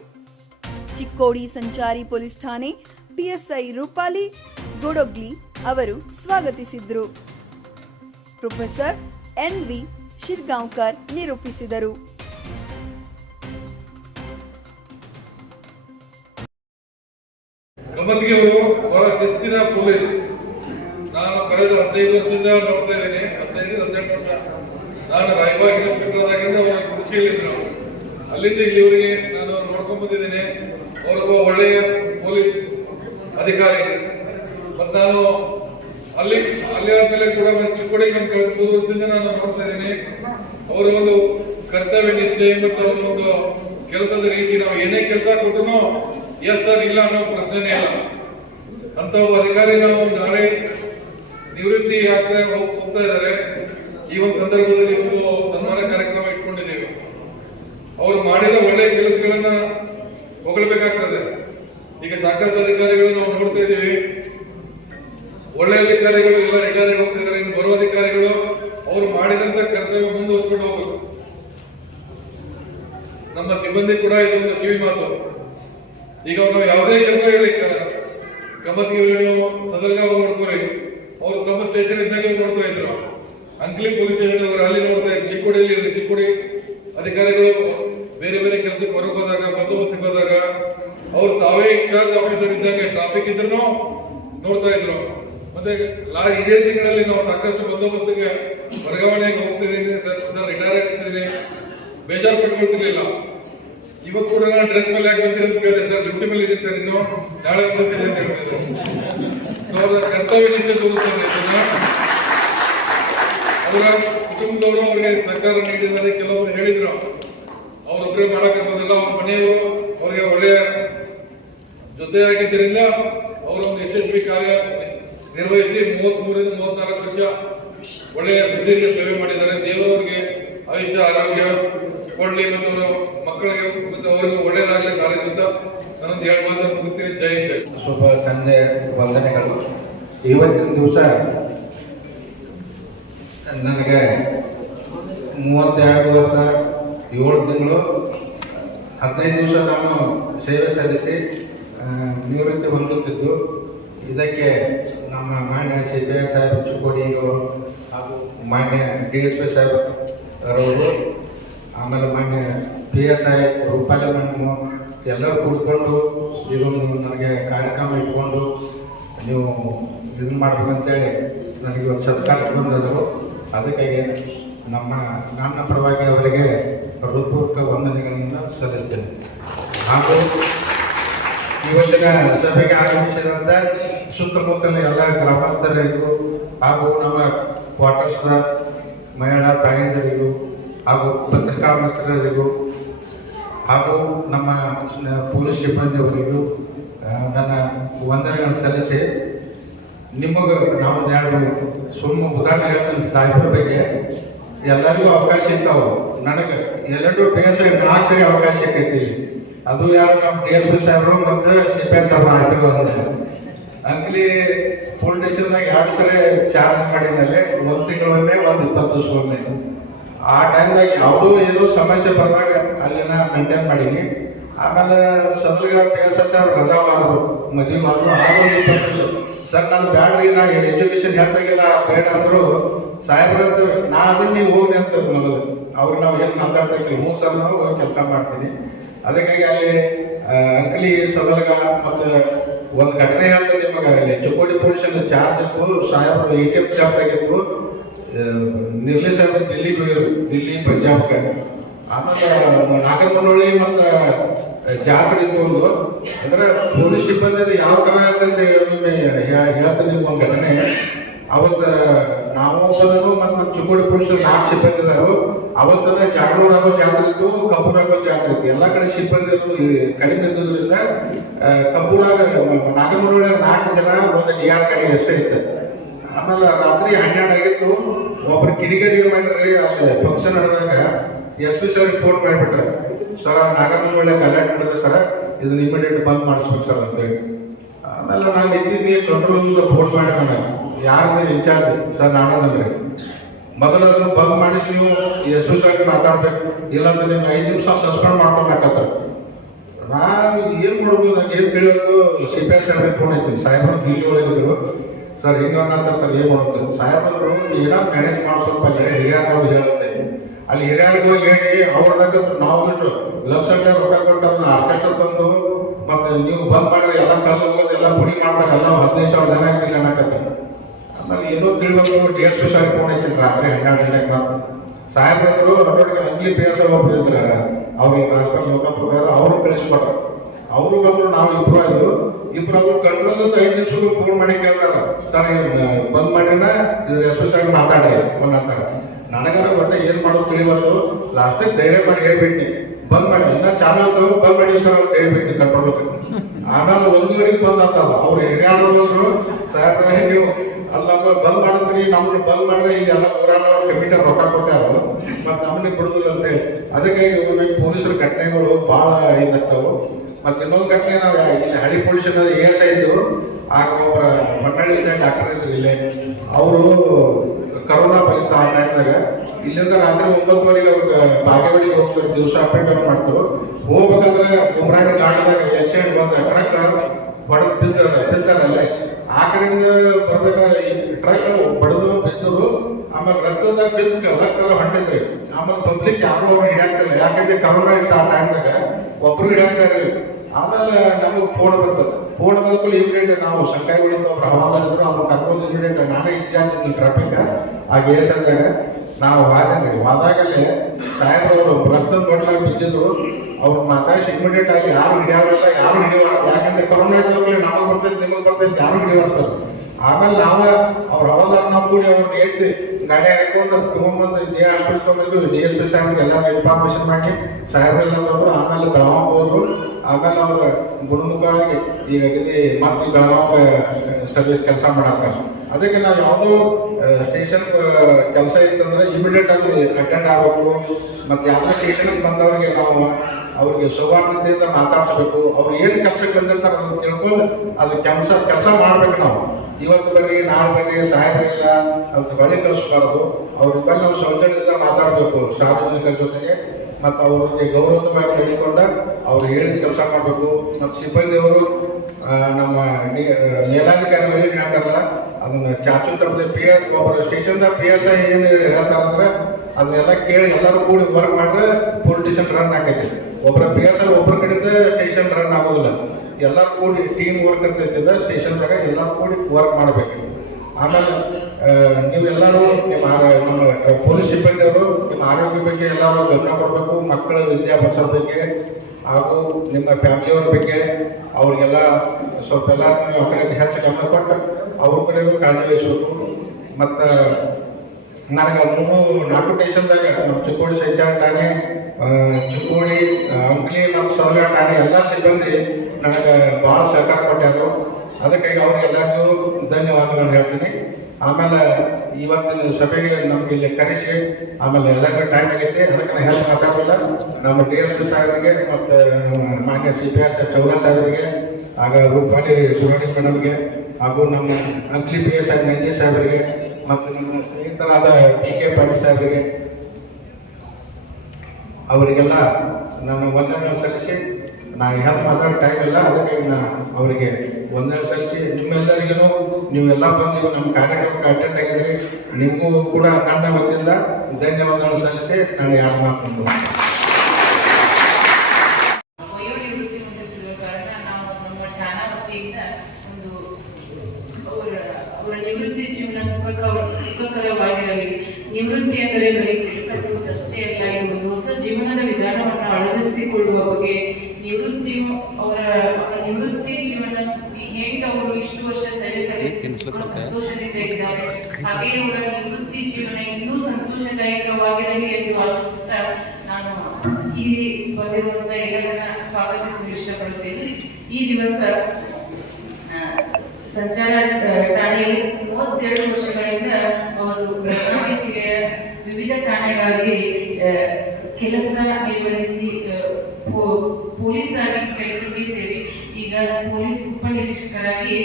ಚಿಕ್ಕೋಡಿ ಸಂಚಾರಿ ಪೊಲೀಸ್ ಠಾಣೆ ಪಿಎಸ್ಐ ರೂಪಾಲಿ ಗೊಡೊಗ್ಲಿ ಅವರು ಸ್ವಾಗತಿಸಿದರು. Professor NV. ಶಿರ್ಗಾಂವ್ಕರ್ ನಿರೂಪಿಸಿದರು. ಕಮತ್ಗಿ ಅವರು ಬಹಳ ಶಿಸ್ತಿನ ಪೊಲೀಸ್. ನಾನು ಕಳೆದ 15 ವರ್ಷದಿಂದ ನೋಡ್ತಾ ಇದ್ದೀನಿ. 15-18 ವರ್ಷ ನಾನು ರಾಯಬಾಗ್ ಇನ್ಸ್ಪೆಕ್ಟರ್ ಆದಾಗಿಂದ ಅವರ ಕುರ್ಚಿಯಲ್ಲಿದ್ದರು. ಅಲ್ಲಿಂದ ಇಲ್ಲಿವರೆಗೆ ನಾನು ನೋಡ್ಕೊಂಡ್ ಬಂದಿದ್ದೇನೆ. ಅವರೊಬ್ಬ ಒಳ್ಳೆಯ ಪೊಲೀಸ್ ಅಧಿಕಾರಿ. ಮತ್ತು ನಾನು ಅಲ್ಲಿ ಆದ್ಮೇಲೆ ಕೂಡ ಚಿಕ್ಕೋಡಿ ಕಳೆದ 3 ವರ್ಷದಿಂದ ನಾನು ನೋಡ್ತಾ ಇದ್ದೀನಿ. ಅವರ ಒಂದು ಕರ್ತವ್ಯ ನಿಷ್ಠೆ ಮತ್ತು ಅವರ ಒಂದು ಕೆಲಸದ ರೀತಿ, ನಾವು ಏನೇ ಕೆಲಸ ಕೊಟ್ಟರು ಎಸ್ ಸರ್ ಇಲ್ಲ ಅನ್ನೋ ಪ್ರಶ್ನೆನೇ ಇಲ್ಲ. ಅಂತ ಒಬ್ಬ ಅಧಿಕಾರಿ ನಾವು ನಾಳೆ ನಿವೃತ್ತಿ ಯಾತ್ರೆ ಹೋಗ್ತಾ ಇದ್ದಾರೆ. ಈ ಒಂದು ಸಂದರ್ಭದಲ್ಲಿ ಒಂದು ಸನ್ಮಾನ ಕಾರ್ಯಕ್ರಮ ಇಟ್ಕೊಂಡಿದ್ದೀವಿ. ಅವರು ಮಾಡಿದ ಒಳ್ಳೆ ಕೆಲಸಗಳನ್ನ ಹೊಗಳಬೇಕಾಗ್ತದೆ. ಈಗ ಸಾಕಷ್ಟು ಅಧಿಕಾರಿಗಳು ನಾವು ನೋಡ್ತಾ ಇದ್ದೀವಿ. ಒಳ್ಳೆ ಅಧಿಕಾರಿಗಳು ಎಲ್ಲ ರಿಟೈರ್ ಹೋಗ್ತಿದ್ದಾರೆ. ಇನ್ನು ಬರುವ ಅಧಿಕಾರಿಗಳು ಅವರು ಮಾಡಿದಂತ ಕರ್ತವ್ಯ ಮುಂದುವರಿಸಿಕೊಂಡು ಹೋಗಬೇಕು. ನಮ್ಮ ಸಿಬ್ಬಂದಿ ಕೂಡ ಇದೊಂದು ಕಿವಿ ಮಾತು. ಈಗ ನಾವು ಯಾವುದೇ ಕೆಲಸ ಹೇಳಿಕ್ಕೆ ಕಮತ್ಗಿ ನೀವು ಸದಲ್ಗಾವ್ ನೋಡ್ಕೊರಿ, ಅವರು ತಮ್ಮ ಸ್ಟೇಷನ್ ಇದ್ದಾಗ ನೋಡ್ತಾ ಇದ್ರು. ಅಂಕ್ಲಿ ಪೊಲೀಸ್ ಸ್ಟೇಷನ್ ಅವರು ಅಲ್ಲಿ ನೋಡ್ತಾ ಇದ್ರು. ಚಿಕ್ಕೋಡಿಯಲ್ಲಿ ಚಿಕ್ಕೋಡಿ ಅಧಿಕಾರಿಗಳು ಬೇರೆ ಬೇರೆ ಕೆಲಸಕ್ಕೆ ಹೊರಗೆ ಹೋದಾಗ, ಬಂದೋಬಸ್ತಿಗೆ ಹೋದಾಗ ಅವ್ರು ತಾವೇ ಇನ್ಚಾರ್ಜ್ ಆಫೀಸರ್ ಇದ್ದಾಗ ಟ್ರಾಫಿಕ್ ಇದ್ರು ನೋಡ್ತಾ ಇದ್ರು. ಮತ್ತೆ ಇದೇ ತಿಂಗಳಲ್ಲಿ ನಾವು ಸಾಕಷ್ಟು ಬಂದೋಬಸ್ತಿಗೆ ವರ್ಗಾವಣೆಗೆ ಹೋಗ್ತಿದ್ದೀನಿ ಸರ್, ರಿಟೈರ್ ಆಗ್ತಿದ್ದೀನಿ, ಬೇಜಾರು ಪಟ್ಕೊಳ್ತಿರ್ಲಿಲ್ಲ. ಇವತ್ತು ಕೂಡ ನಾನು ಡ್ರೆಸ್ ಮೇಲೆ ಯಾಕೆ ಬಂದಿರಿ ಅಂತ ಕೇಳಿದೆ. ಸರ್ ಡ್ಯೂಟಿ ಮೇಲೆ ಇದೆ ಸರ್, ಇನ್ನು ನಾಳೆ ಬರ್ತೀನಿ ಅಂತ ಹೇಳ್ತಿದ್ರು. ಅವರ ಕರ್ತವ್ಯ ನಿಷ್ಠೆ ತೋರಿಸ್ತದೆ. ಅವರ ಕುಟುಂಬದವರು ಅವರಿಗೆ ಸರ್ಕಾರ ನೀಡಿದ್ದಾರೆ. ಕೆಲವರು ಹೇಳಿದ್ರು ಅವ್ರ ಒಬ್ಬರೇ ಮಾಡೋಕ್ಕಾಗೋದಿಲ್ಲ. ಅವ್ರ ಮನೆಯವರು ಅವರಿಗೆ ಒಳ್ಳೆಯ ಜೊತೆಯಾಗಿದ್ದರಿಂದ ಅವರೊಂದು ಯಶಸ್ವಿ ಕಾರ್ಯ ನಿರ್ವಹಿಸಿ 33ರಿಂದ 34 ವರ್ಷ ಒಳ್ಳೆಯ ಸುದೀರ್ಘ ಸೇವೆ ಮಾಡಿದ್ದಾರೆ. ದೇವರವರಿಗೆ ಆಯುಷ್ಯ ಆರೋಗ್ಯ ಕೊಡ್ಲಿ ಮತ್ತು ಅವರ ಮಕ್ಕಳಿಗೆ ಮತ್ತು ಅವರಿಗೂ ಒಳ್ಳೆಯದಾಗಲಿ ಕಾಲೇಜಿಂದ ನಾನೊಂದು 2 ಮಾತನ್ನು ಮುಗಿಸ್ತೀನಿ. ಜೈ ಹಿಂದ್. ಶುಭ ಸಂಜೆ ವಂದನೆಗಳು. ಇವತ್ತಿನ ದಿವಸ ನನಗೆ 32 ವರ್ಷ 7 ತಿಂಗಳು 15 ದಿವಸ ನಾನು ಸೇವೆ ಸಲ್ಲಿಸಿ ನಿವೃತ್ತಿ ಹೊಂದುತ್ತಿದ್ದು, ಇದಕ್ಕೆ ನಮ್ಮ ಮಾನ್ಯ CPI ಸಾಹೇಬ್ ಚಿಕ್ಕೋಡಿ ಅವರು ಹಾಗೂ ಮಾನ್ಯ DSP ಸಾಹೇಬರವರು, ಆಮೇಲೆ ಮಾನ್ಯ PSI ರೂಪಾಲಿ ಮೇಡಮ್ ಎಲ್ಲರೂ ಕೂಡ್ಕೊಂಡು ಇದೊಂದು ನನಗೆ ಕಾರ್ಯಕ್ರಮ ಇಟ್ಕೊಂಡು ನೀವು ಇದನ್ನು ಮಾಡ್ಬೇಕಂತೇಳಿ ನನಗೆ ಒಂದು ಸತ್ಕಾರ ಬಂದರು. ಅದಕ್ಕಾಗಿ ನನ್ನ ಪರವಾಗಿ ಅವರಿಗೆ ಹೃತ್ಪೂರ್ವಕ ವಂದನೆಗಳನ್ನು ಸಲ್ಲಿಸ್ತೇನೆ. ಹಾಗೂ ಇವತ್ತಿನ ಸಭೆಗೆ ಆಗಮಿಸಿದಂಥ ಸುತ್ತಮುತ್ತಲಿನ ಎಲ್ಲ ಗ್ರಾಮಸ್ಥರಿಗೂ ಹಾಗೂ ನಮ್ಮ ಕ್ವಾರ್ಟರ್ಸ್ನ ಮಹಿಳಾ ತಾಯಂದಿರಿಗೂ ಹಾಗೂ ಪತ್ರಿಕಾ ಮಿತ್ರರಿಗೂ ಹಾಗೂ ನಮ್ಮ ಪೊಲೀಸ್ ಸಿಬ್ಬಂದಿಯವರಿಗೂ ನನ್ನ ವಂದನೆಗಳನ್ನು ಸಲ್ಲಿಸಿ, ನಿಮಗೆ ನಾವು ಸುಮ್ಮ ಉದಾಹರಣೆ ಹೇಳ್ತೀನಿ. ಸಾಹೇಬ್ರ ಬಗ್ಗೆ ಎಲ್ಲರಿಗೂ ಅವಕಾಶ ಇರ್ತಾವೆ. ನನಗೆ ಎಲ್ಲರೂ PSI 4 ಸರಿ ಅವಕಾಶ ಸಿಕ್ಕೈತಿ. ಅದು ಯಾರು ನಮ್ಮ DSP ಸಾಹೇಬರು ಮತ್ತು CPI ಸಾಹೇಬ್ರ ಆಶೀರ್ವಾದ. ಅಂಕಲಿ ಪೊಲೀಸ್ ಸ್ಟೇಷನ್ದಾಗ 2 ಸರಿ ಚಾರ್ಜ್ ಮಾಡಿದ್ಮೇಲೆ 1 ತಿಂಗಳೊಮ್ಮೆ 1 20 ದಿವಸಗೊಮ್ಮೆ. ಆ ಟೈಮ್ದಾಗ ಯಾವುದೂ ಏನೂ ಸಮಸ್ಯೆ ಬರುವಾಗ ಅಲ್ಲಿನ ಮೇಂಟೈನ್ ಮಾಡೀನಿ. ಆಮೇಲೆ ಸದಲ್ಗ PSI ಸಾಹೇಬ್ರು ರಜಾವಾದರು, ಮದುವೆ ಮಾಡಿದ್ರು. ಆಗ 20 ದಿವಸ ಸರ್ ನಾನು ಬ್ಯಾಡ್ರಿ, ನಾ ಎಜುಕೇಶನ್ ಹೇಳ್ತಾಗಿಲ್ಲ ಬೇಡ ಅಂದರು. ಸಾಹೇಬ್ರಂತ ನಾ ಅದನ್ನ ನೀವು ಹೋಗಿ ಅಂತ ಮೊದಲು ಅವ್ರು ನಾವು ಏನು ಮಾತಾಡ್ತಾಯಿಲ್ಲ. ಹ್ಞೂ ಸರ್ ನಾವು ಕೆಲಸ ಮಾಡ್ತೀನಿ. ಅದಕ್ಕಾಗಿ ಅಲ್ಲಿ ಅಂಕಲಿ ಸದಲ್ಗ ಮತ್ತು ಒಂದು ಘಟನೆ ಹೇಳ್ತಾರೆ ನಿಮಗೆ. ಅಲ್ಲಿ ಚಿಕ್ಕೋಡಿ ಪೊಲೀಸ್ ಚಾರ್ಜ್ ಇತ್ತು, ಸಾಹೇಬ್ರು ATM ಚಾರ್ಜಾಗಿತ್ತು. ನಿರ್ಲಿ ಸಾಹೇಬ್ ದಿಲ್ಲಿಗೆ ಹೋಗಿರು, ದಿಲ್ಲಿ ಪಂಜಾಬ್ಗೆ. ಆಮೇಲೆ ನಾಗರಮನಹಳ್ಳಿ ಮತ್ತು ಜಾತ್ರೆ ಇತ್ತು ಒಂದು. ಅಂದ್ರೆ ಪೊಲೀಸ್ ಸಿಬ್ಬಂದಿ ಯಾವ ಥರ ಅಂತ ಹೇಳ್ತೀನಿ ನಿಮ್ಗೆ ಒಂದು ಘಟನೆ. ಅವತ್ತು ನಾವು ಬಂದು ಮತ್ತು ನಮ್ಮ ಚಿಕ್ಕೋಡಿ ಪೊಲೀಸ್ 4 ಸಿಬ್ಬಂದಿ ಇದ್ದಾರು. ಅವತ್ತನ್ನ ಜಾಗನೂರು ಆಗೋ ಜಾತ್ರೆ ಇತ್ತು, ಕಬ್ಬೂರ್ ಆಗೋ ಜಾತ್ರೆ ಇತ್ತು. ಎಲ್ಲ ಕಡೆ ಸಿಬ್ಬಂದಿ ಕಡಿಮೆ ಇದ್ದಿದ್ದರಿಂದ ಕಬ್ಬೂರಾಗ ನಾಗರಮನಹಳ್ಳಿ 4 ಜನ, ಒಂದು DR ಗಾಡಿ ಅಷ್ಟೇ ಇತ್ತು. ಆಮೇಲೆ ರಾತ್ರಿ 12 ಆಗಿತ್ತು. ಒಬ್ರು ಕಿಡಿಗೇಡಿ ಏನ್ ಮಾಡಿದ್ರಿ, ಅಲ್ಲಿ ಫಂಕ್ಷನ್ ನಡೆದಾಗ SP ಸರ್ ಫೋನ್ ಮಾಡಿಬಿಟ್ರೆ, ಸರ್ ನಾಗರಮನಹಳ್ಳಿ ಗಲಾಟೆ ಮಾಡಿದ್ರೆ ಸರ್ ಇದನ್ನ ಇಮಿಡಿಯೇಟ್ ಬಂದ್ ಮಾಡಿಸ್ಬೇಕು ಸರ್ ಅಂತೇಳಿ. ಆಮೇಲೆ ನಾನು ಇದ್ದೀನಿ ಕಂಟ್ರೋಲ್ ಫೋನ್ ಮಾಡಿ ನನಗೆ ಯಾರು ಇನ್ಚಾರ್ಜ್ ಸರ್ ನಾನಂದ್ರೆ ಮೊದಲು ಅದನ್ನು ಬಂದ್ ಮಾಡಿ ನೀವು SP ಸರ್ ಮಾತಾಡ್ಬೇಕು, ಇಲ್ಲಾಂದ್ರೆ ನಿಮ್ಗೆ 5 ನಿಮಿಷ ಸಸ್ಪೆಂಡ್ ಮಾಡ್ಕೊಂಡಾಕತ್ತಾರೆ. ನಾನು ಏನು ಮಾಡೋದು ನನಗೆ ಏನು ತಿಳಿಯೋದು. CPI ಸಾಹೇಬ್ರಿಗೆ ಫೋನ್ ಐತಿ, ಸಾಹೇಬ್ರು ದಿಲ್ಲಿ ಒಳಗಿದ್ರು. ಸರ್ ಹಿಂಗೆ ಅನ್ನತ್ತ ಸರ್ ಏನು ಮಾಡೋದು. ಸಾಹೇಬ್ರು ಏನೋ ಮ್ಯಾನೇಜ್ ಮಾಡಿಸೋಲ್ಪ ಹಿರಿಯರು ಹೇಳುತ್ತೆ. ಅಲ್ಲಿ ಹಿರಿಯರಿಗೆ ಹೋಗಿ ಹೇಳಿ ಅವ್ರನ್ನ ನಾವು ಬಿಟ್ಟು ಲಕ್ಷ ರೊಕ್ಕ ಕೊಟ್ಟು ಅದನ್ನ ಆರ್ಕೆಸ್ಟ್ರಾ ತಂದು ಮತ್ತೆ ನೀವು ಬಂದ್ ಮಾಡಿದ್ರೆ ಎಲ್ಲ ಕಲ್ಲು ಹೋಗೋದು ಎಲ್ಲ ಪುಡಿ ಮಾಡ್ತಾರೆ, ಎಲ್ಲ 15,000 ಜನ ಆಗ್ತಿಲ್ಲ ಅನ್ನಕತ್ತಾರೆ. ಆಮೇಲೆ ಏನೋ ತಿಳ್ಬೇಕು. DSP ಸಾಹೇಬ್ ಫೋನ್ ಐತಿ ರಾತ್ರಿ 12 ಗಂಟೆಗೆ ಬಂದು ಸಾಹೇಬ್ರು ಅದರೊಳಗೆ ಅಂಗ್ಲಿ PSI ಒಬ್ರು ಇದ್ರೆ ಅವ್ರಿಗೆ ಟ್ರಾನ್ಸ್ಫರ್ ಲೋಕಾಪುರ ಅವರು ಕಳಿಸ್ಕೊಟ್ರು. ಅವರು ಬಂದ್ರು, ನಾವು ಇಬ್ರು ಅವ್ರು ಕಂಟ್ರೋಲ್ 5 ನಿಮಿಷಕ್ಕೂ ಫೋನ್ ಮಾಡಿ ಕೇಳ್ತಾರ, ಸರ್ ಬಂದ್ ಮಾಡಿನ SP ಸಾಹೇಬ್ ಮಾತಾಡ್ರಿ ಅಂತಾರ. ನನಗಾರ ಒಟ್ಟೆ ಏನ್ ಮಾಡೋದು ತಿಳಿಬಾರ್ದು. ಲಾಸ್ಟಿಗೆ ಧೈರ್ಯ ಮಾಡಿ ಹೇಳ್ಬಿಟ್ನಿ, ಬಂದ್ ಮಾಡಿ ಇನ್ನ ಚಾನಲ್ ಬಂದ್ ಮಾಡಿ ಸರ್ ಅಂತ ಹೇಳ್ಬಿಟ್ನಿ ಕಂಟ್ರೋಲ್. ಆಮೇಲೆ 1:30 ಬಂದ್ ಆಗ್ತದ. ಅವ್ರು ಹಿರಿಯರು ಸಾಹೇಬ್ರ ನೀವು ಅಲ್ಲ ಬಂದ್ ಮಾಡ್ತೀರಿ, ನಮ್ಮನ್ನ ಬಂದ್ ಮಾಡಿದ್ರೆ ಈಗ ಎಲ್ಲ ಊರನ್ನವ್ರು ಕಮಿಟಿ ರೊಕ್ಕ ಕೊಟ್ಟಾರು ಮತ್ತೆ ನಮ್ಮನ್ನ ಬಿಡುದಿಲ್ಲ ಅಂತ ಹೇಳಿ. ಅದಕ್ಕಾಗಿ ಪೊಲೀಸರ ಘಟನೆಗಳು ಬಹಳ ಇದಾಗ್ತಾವು. ಮತ್ತೆ ಇನ್ನೊಂದು ಘಟನೆ, ನಾವು ಇಲ್ಲಿ ಹಳಿ ಪೊಲೀಸ್ ASI ಇದ್ರು. ಆಗ ಒಬ್ಬರ ಬಣ್ಣಳ್ಳಿ ಡಾಕ್ಟರ್ ಇದ್ರು ಇಲ್ಲೇ. ಅವರು ಕರೋನಾ ಬಂದಿತ್ತು. ಆ ಟೈಮ್ದಾಗ ಇಲ್ಲಿಂದ ರಾತ್ರಿ 9:30 ಅವ್ರಿಗೆ ಬಾಗೇವಾಡಿಗೆ ಹೋಗ್ತಾರೆ, ದಿವಸ ಅಪ್ ಅಂಡ್ ಡೌನ್ ಮಾಡ್ತಾರೆ. ಹೋಗ್ಬೇಕಾದ್ರೆ ಉಮ್ರಾಣಿ ಗಾಡಿದಾಗ ಆಕ್ಸಿಡೆಂಟ್ ಬಂದ ಟ್ರಕ್ ಹೊಡೆದು ಬಿದ್ದಾರಲ್ಲೇ. ಆ ಕಡೆಯಿಂದ ಬರ್ಬೇಕಾದ್ರೆ ಟ್ರಕ್ ಬಡದು ಬಿದ್ದರು. ಆಮೇಲೆ ರಕ್ತದ ರಕ್ತ ಹೊಂಟಿದ್ರಿ. ಆಮೇಲೆ ಪಬ್ಲಿಕ್ ಯಾರು ಅವ್ರು ಹಿಡಿಯಾಕ್ತಿಲ್ಲ, ಯಾಕಂದ್ರೆ ಕರೋನಾ ಇತ್ತು ಆ ಟೈಮ್ದಾಗ, ಒಬ್ರು ಹಿಡಿಯಾಕ್ತಾರೆ. ಆಮೇಲೆ ನಮಗೆ ಫೋನ್ ಬರ್ತದೆ. ಫೋನ್ ಬಂದ್ಮೇಲೆ ಇಮಿಡಿಯೇಟ್ ನಾವು ಸಂಕಾಯಿಗಳು ಒಬ್ರು ಹವಾಮಾನ ಇದ್ರು, ಅವ್ರು ಕರ್ಕೊಂಡು ಇಮಿಡಿಯೇಟ್ ನಾನೇ ಇದ್ದಾಗ್ತಿದ್ವಿ ಟ್ರಾಫಿಕ್ ಆ ASI ನಾವು ಹೋದಾಗಲೇ ಸಾಹೇಬ್ರು ರಕ್ತ ನೋಡ್ಲಾಗ ಬಿದ್ದಿದ್ರು. ಅವ್ರು ಮಾತಾಡಿಸಿ ಇಮಿಡಿಯೇಟ್ ಆಗಿ ಯಾರು ಹಿಡಿಯೋರಿಲ್ಲ, ಯಾರು ಹಿಡಿಯೋಲ್ಲ. ಯಾಕಂದ್ರೆ ಕೊರೋನಾ ಇದ್ದವ್ರಿಗೆ ನಮಗೆ ಬರ್ತೈತೆ ನಿಮಗೆ ಬರ್ತೈತೆ ಯಾರು ಹಿಡಿಯೋಲ್ಲ ಸರ್. ಆಮೇಲೆ ಅವ್ರ ಅವಾಗ ನಾವು ಕೂಡಿ ಅವ್ರನ್ನ ಎತ್ತಿ ಗಾಡಿ ಹಾಕೊಂಡು ತಗೊಂಡ್ಬಂದು ಹಾಸ್ಪಿಟಲ್ ತೊಗೊಂಡು DSP ಸಾಹೇಬ್ರಿಗೆ ಎಲ್ಲ ಇನ್ಫಾರ್ಮೇಶನ್ ಮಾಡಿ ಸಾಹೇಬ್ರೆಲ್ಲ ಬಂದರು. ಆಮೇಲೆ ಬೆಳಗಾವ್ ಹೋದ್ರು. ಆಮೇಲೆ ಅವ್ರ ಗುಣಮುಖವಾಗಿ ಈಗ ಮತ್ತೆ ಬೆಳಗಾವ್ ಸರ್ವಿಸ್ ಕೆಲಸ ಮಾಡಾಕ. ಅದಕ್ಕೆ ನಾವು ಯಾವುದೋ ಸ್ಟೇಷನ್ ಕೆಲಸ ಇತ್ತಂದ್ರೆ ಇಮಿಡಿಯೇಟ್ ಆಗಿ ಅಟೆಂಡ್ ಆಗಬೇಕು. ಮತ್ತು ಯಾವುದೇ ಸ್ಟೇಷನ್ಗೆ ಬಂದವರಿಗೆ ನಾವು ಅವ್ರಿಗೆ ಸೌಹಾರ್ದತೆಯಿಂದ ಮಾತಾಡಿಸ್ಬೇಕು. ಅವ್ರು ಏನು ಕೆಲಸಕ್ಕೆ ಬಂದಿರ್ತಾರೆ ಅದನ್ನು ತಿಳ್ಕೊಂಡು ಅದು ಕೆಲಸ ಮಾಡ್ಬೇಕು. ನಾವು ಇವತ್ತು ಬಗ್ಗೆ ನಾಳೆ ಬಗ್ಗೆ ಸಾಹೇಬರಿಲ್ಲ ಅಂತ ಬಳಿ ಕಳಿಸ್ಬಾರ್ದು. ಅವ್ರಿಂದ ನಾವು ಸೌಜನ್ಯದಿಂದ ಮಾತಾಡಬೇಕು ಸಾರ್ವಜನಿಕರ ಜೊತೆಗೆ. ಮತ್ತು ಅವ್ರಿಗೆ ಗೌರವದ ಮೇಲೆ ಹಿಡಿಕೊಂಡ ಅವ್ರು ಹೇಳಿದ ಕೆಲಸ ಮಾಡಬೇಕು. ಮತ್ತು ಸಿಬ್ಬಂದಿಯವರು ನಮ್ಮ ಮೇಲಾಧಿಕಾರಿಗಳು ಏನು ಹೇಳ್ತಾರಲ್ಲ ಅದನ್ನ ಚಾಚು ತಪ್ಪದೆ ಒಬ್ಬರು ಸ್ಟೇಷನ್ದ PSI ಏನು ಹೇಳ್ತಾರಂದ್ರೆ ಅದನ್ನೆಲ್ಲ ಕೇಳಿ ಎಲ್ಲರೂ ಕೂಡಿ ವರ್ಕ್ ಮಾಡಿದ್ರೆ ಪೊಲಿಟಿಷನ್ ರನ್ ಆಗೈತಿ. ಒಬ್ಬರ PSI ಒಬ್ಬರ ಕಡೆಯಿಂದ ಸ್ಟೇಷನ್ ರನ್ ಆಗೋದಿಲ್ಲ. ಎಲ್ಲರೂ ಕೂಡಿ ಟೀಮ್ ವರ್ಕ್ ಇರ್ತೈತಿದೆ ಸ್ಟೇಷನ್ದಾಗ ಎಲ್ಲರೂ ಕೂಡಿ ವರ್ಕ್ ಮಾಡಬೇಕು. ಆಮೇಲೆ ನೀವೆಲ್ಲರೂ ನಮ್ಮ ಪೊಲೀಸ್ ಸಿಬ್ಬಂದಿಯವರು ನಿಮ್ಮ ಆರೋಗ್ಯ ಬಗ್ಗೆ ಎಲ್ಲರೂ ಗಮನ ಕೊಡಬೇಕು. ಮಕ್ಕಳ ವಿದ್ಯಾಭ್ಯಾಸದ ಬಗ್ಗೆ ಹಾಗೂ ನಿಮ್ಮ ಫ್ಯಾಮಿಲಿಯವ್ರ ಬಗ್ಗೆ ಅವ್ರಿಗೆಲ್ಲ ಸ್ವಲ್ಪ ಎಲ್ಲ ಆ ಕಡೆ ಹೆಚ್ಚು ಗಮನ ಕೊಟ್ಟು ಅವ್ರ ಕಡೆಗೂ ಕಾಳಜಿ ವಹಿಸ್ಬೇಕು. ಮತ್ತು ನನಗೆ 4 ಸ್ಟೇಷನ್ದಾಗ ನಮ್ಮ ಚಿಕ್ಕೋಡಿ ಸಂಚಾರ ಠಾಣೆ, ಚಿಕ್ಕೋಡಿ, ಅಂಕ್ಲಿ ಮತ್ತು ಸೌಲ ಠಾಣೆ ಎಲ್ಲ ಸಿಬ್ಬಂದಿ ನನಗೆ ಭಾಳ ಸಹಕಾರ ಕೊಟ್ಟಾರು. ಅದಕ್ಕಾಗಿ ಅವ್ರಿಗೆಲ್ಲರಿಗೂ ಧನ್ಯವಾದಗಳನ್ನು ಹೇಳ್ತೀನಿ. ಆಮೇಲೆ ಇವತ್ತಿನ ಸಭೆಗೆ ನಮ್ಗೆ ಇಲ್ಲಿ ಕರೆಸಿ ಆಮೇಲೆ ಎಲ್ಲರಿಗೂ ಟೈಮ್ ಆಗೈತಿ. ಅದಕ್ಕೆ ನಾನು ಹೆಚ್ಚು ಮಾತಾಡೋದಿಲ್ಲ. ನಮ್ಮ DSP ಸಾಹೇಬರಿಗೆ ಮತ್ತು ನಮ್ಮ ಮಾನ್ಯ CPS ಚೌರ ಸಾಹೇಬರಿಗೆ, ಆಗ ರೂಪಾಲಿ ಸುರಾಣಿ ಮೇಡಮ್ಗೆ, ಹಾಗೂ ನಮ್ಮ ಅಂಕ್ಲಿ PSI ನಂದಿ ಸಾಹೇಬರಿಗೆ ಮತ್ತು ನಮ್ಮ ಸ್ನೇಹಿತರಾದ PK ಪಾಟೀಲ್ ಸಾಹೇಬರಿಗೆ ಅವರಿಗೆಲ್ಲ ನಾನು ವಂದನೆ ಸಲ್ಲಿಸಿ ನಾನು ಯಾರು ಮಾತಾಡೋ ಟೈಮ್ ಇಲ್ಲ. ಅದಕ್ಕೆ ಅವರಿಗೆ ವಂದನೆ ಸಲ್ಲಿಸಿ ನಿಮ್ಮೆಲ್ಲರಿಗೂ ನೀವೆಲ್ಲ ಬಂದು ನಮ್ಮ ಕಾರ್ಯಕ್ರಮಕ್ಕೆ ಅಟೆಂಡ್ ಆಗಿದ್ರಿ. ನಿಮಗೂ ಕೂಡ ನನ್ನ ವತಿಯಿಂದ ಧನ್ಯವಾದಗಳನ್ನು ಸಲ್ಲಿಸಿ ನಾನು ಯಾರು ಮಾತನಾಡ್ತೀನಿ. ವಯೋನಿವೃತ್ತಿ ಹೊಂದುತ್ತಿರುವ ಕಾರಣ ನಾವು ನಮ್ಮ ಠಾಣಾ ವತಿಯಿಂದ ಅವರ ನಿವೃತ್ತಿ ಜೀವನ ಸುಖಕರವಾಗಿರಲಿ. ನಿವೃತ್ತಿ ಅಂದರೆ ಬರೀ ಕೆಲಸ ಬಿಡುವುದಷ್ಟೇ ಅಲ್ಲ, ಇದು ಹೊಸ ಜೀವನದ ವಿಧಾನವನ್ನು ಅಳವಡಿಸಿಕೊಳ್ಳುವ ಬಗ್ಗೆ. ಅವರ ನಿವೃತ್ತಿ ಜೀವನ ಹೇಗೆ ಅವರು ಇಷ್ಟು ವರ್ಷ ಸಂತೋಷದಿಂದ ಇದ್ದಾರೆ, ಹಾಗೆ ಅವರ ನಿವೃತ್ತಿ ಜೀವನ ಇನ್ನೂ ಸಂತೋಷದಾಯಕವಾಗಿರಲಿ ಎಂದು ಆಶಿಸುತ್ತಾ ನಾನು ಈ ಬಂದಿರುವಂತಹ ಎಲ್ಲರನ್ನ ಸ್ವಾಗತಿಸಲು ಇಷ್ಟಪಡುತ್ತೇನೆ. ಈ ದಿವಸ ಸಂಚಾರ ಠಾಣೆಯಲ್ಲಿ 32 ವರ್ಷಗಳಿಂದ ಅವರು ಬೆಳಗಾವಿ ಜಿಲ್ಲೆಯ ವಿವಿಧ ಠಾಣೆಗಳಲ್ಲಿ ಕೆಲಸ ನಿರ್ವಹಿಸಿ ಪೊಲೀಸ್ ಆಗಿ ಕೆಲಸಕ್ಕೆ ಸೇರಿ ಈಗ ಪೊಲೀಸ್ ಉಪನಿರೀಕ್ಷಕರಾಗಿ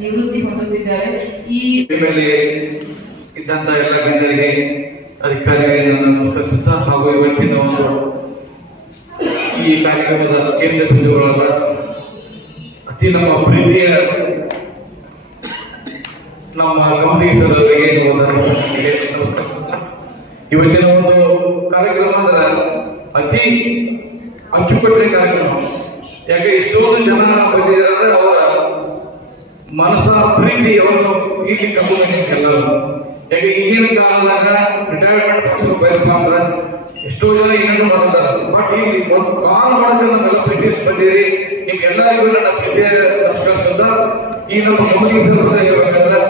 ನಿವೃತ್ತಿ ಹೊಂದುತ್ತಿದ್ದಾರೆ. ಈ ಇದ್ದಂತ ಎಲ್ಲ ಗಣ್ಯರಿಗೆ, ಅಧಿಕಾರಿಗಳಿಗೆ ಪ್ರಸ್ತುತ ಹಾಗೂ ಇವತ್ತಿನ ಒಂದು ಈ ಕಾರ್ಯಕ್ರಮದ ಕೇಂದ್ರ ಬಿಂದುಗಳಾದ ಅತಿ ನಮ್ಮ ಪ್ರೀತಿಯ ನಮ್ಮ ಗಮನಿಗೆ ಸರ್ ಅವರಿಗೆ ಇವತ್ತಿನ ಒಂದು ಕಾರ್ಯಕ್ರಮ ಅಂದ್ರೆ ಅತಿ ಅಚ್ಚುಕಟ್ಟಿನ ಕಾರ್ಯಕ್ರಮ. ಯಾಕೆ ಇಷ್ಟೊಂದು ಜನ ಬಂದಿದ್ದಾರೆ, ಅವರ ಮನಸ್ಸ ಪ್ರೀತಿ ಅವರನ್ನು ಇಲ್ಲಿ ಕಮ್ಮಿ. ಯಾಕೆ ಈಗಿನ ಕಾಲದಾಗ ರಿಟೈರ್ಮೆಂಟ್ ಬಯಸಪ್ಪ ಅಂದ್ರೆ ಎಷ್ಟೋ ಜನ ಏನೇನು ಮಾಡ್ತಾರೆ. ಬಟ್ ಇಲ್ಲಿ ಒಂದು ಕಾಲ್ ಮಾಡಕ್ಕೆ ನಮ್ಮೆಲ್ಲ ಪ್ರೀತಿಸ್ ಬಂದಿರಿ. ನಿಮ್ಗೆಲ್ಲರಿಗೂ ನನ್ನ ಪ್ರೀತಿಯ ನಮಸ್ಕಾರ. ಈ ನಮ್ಮ ಗಮನಿಗೆ ಸರ್ ಹೇಳ್ಬೇಕಂದ್ರೆ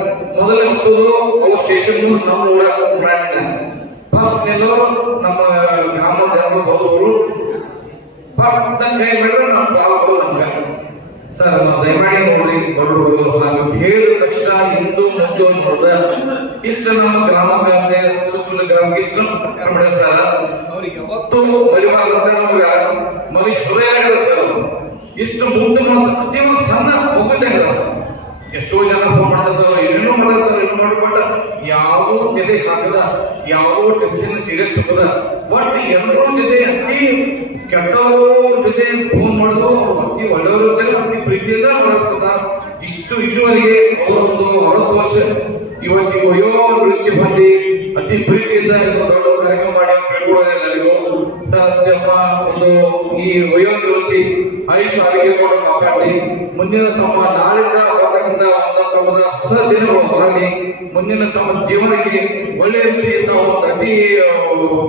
ಮೊದಲೇ ಹೋಗೋದು ಅವ್ರ ಸ್ಟೇಷನ್ ನಮ್ಮ ಊರ ಬ್ರ್ಯಾಂಡ್ ಫಸ್ಟ್ ಎಲ್ಲರೂ ನಮ್ಮ ಗ್ರಾಮ ಜನರು ಬರೋದವರು ನನ್ನ ಕೈ ಮಾಡಿದ್ರೆ ನಾನು ಕಾಲ್ ಕೊಡೋದು ನಮ್ಗೆ ಸರ್ ದಯಮಾಡಿ ನೋಡ್ರಿ ದೊಡ್ಡ ಅಂತ ಹೇಳಿದ ತಕ್ಷಣ ಹಿಂದೂ ಮುಂದೆ ನೋಡ್ದ ಇಷ್ಟು ನಮ್ಮ ಗ್ರಾಮಕ್ಕೆ ಸುತ್ತಲ ಗ್ರಾಮಕ್ಕೆ ಇಷ್ಟು ಸರ್ಕಾರ ಮಾಡ್ಯಾರ ಸರ್. ಅವ್ರಿಗೆ ಯಾವತ್ತೂ ಬಲಿವಾಗಂತ ನಮ್ಗೆ ಮನುಷ್ಯ ಹೃದಯ ಆಗ್ತದೆ ಸರ್. ಇಷ್ಟು ಮುಂದೆ ಮನಸ್ಸು ಪ್ರತಿ ಒಂದು ಸಣ್ಣ ಹೋಗುತ್ತೆ. ಎಷ್ಟೋ ಜನ ಫೋನ್ ಮಾಡ್ತಿರ್ತಾರ, ಏನೇನೋ ಮಾತಾಡ್ತಾರೆ, ಏನು ಮಾಡ್ಕೊಟ್ಟ ಯಾವುದೋ ಜೊತೆ ಹಾಕದ, ಯಾವುದೋ ಟೆನ್ಷನ್ ಸೀರಿಯಸ್ ತಗೋದ. ಬಟ್ ಎಲ್ಲರೂ ಜೊತೆ ಅತಿ ಕೆಟ್ಟವರು ಜೊತೆ ಫೋನ್ ಮಾಡಿದ್ರು ಅತಿ ಒಳ್ಳೆಯವ್ರ ಜೊತೆ ಅತಿ ಪ್ರೀತಿಯಿಂದ ಮಾತಾಡ್ಕೊತ ಇಷ್ಟುವರೆಗೆ ಅವರೊಂದು 40 ವರ್ಷ ಇವತ್ತಿಗೆ ವಯೋ ವೃತ್ತಿ ಹೊಂದಿ ಅತಿ ಪ್ರೀತಿಯಿಂದ ದೊಡ್ಡ ಕಾರ್ಯಕ್ರಮ ಮಾಡಿ ಬೆಳ್ಕೊಡೋದೆಲ್ಲರಿಗೂ ಸರ್. ನಮ್ಮ ಒಂದು ಈ ವಯೋ ನಿವೃತ್ತಿ ಆಯುಷ್ ಆರೋಗ್ಯ ಕೂಡ ಕಾಪಾಡಿ ಮುಂದಿನ ತಮ್ಮ ನಾಳಿಂದ ಬರ್ತಕ್ಕಂಥ ಒಂದು ಕ್ರಮದ ಹೊಸ ದಿನಗಳು ಆಗಲಿ, ಮುಂದಿನ ತಮ್ಮ ಜೀವನಕ್ಕೆ ಒಳ್ಳೆಯ ರೀತಿಯಿಂದ ಒಂದು ಅತಿ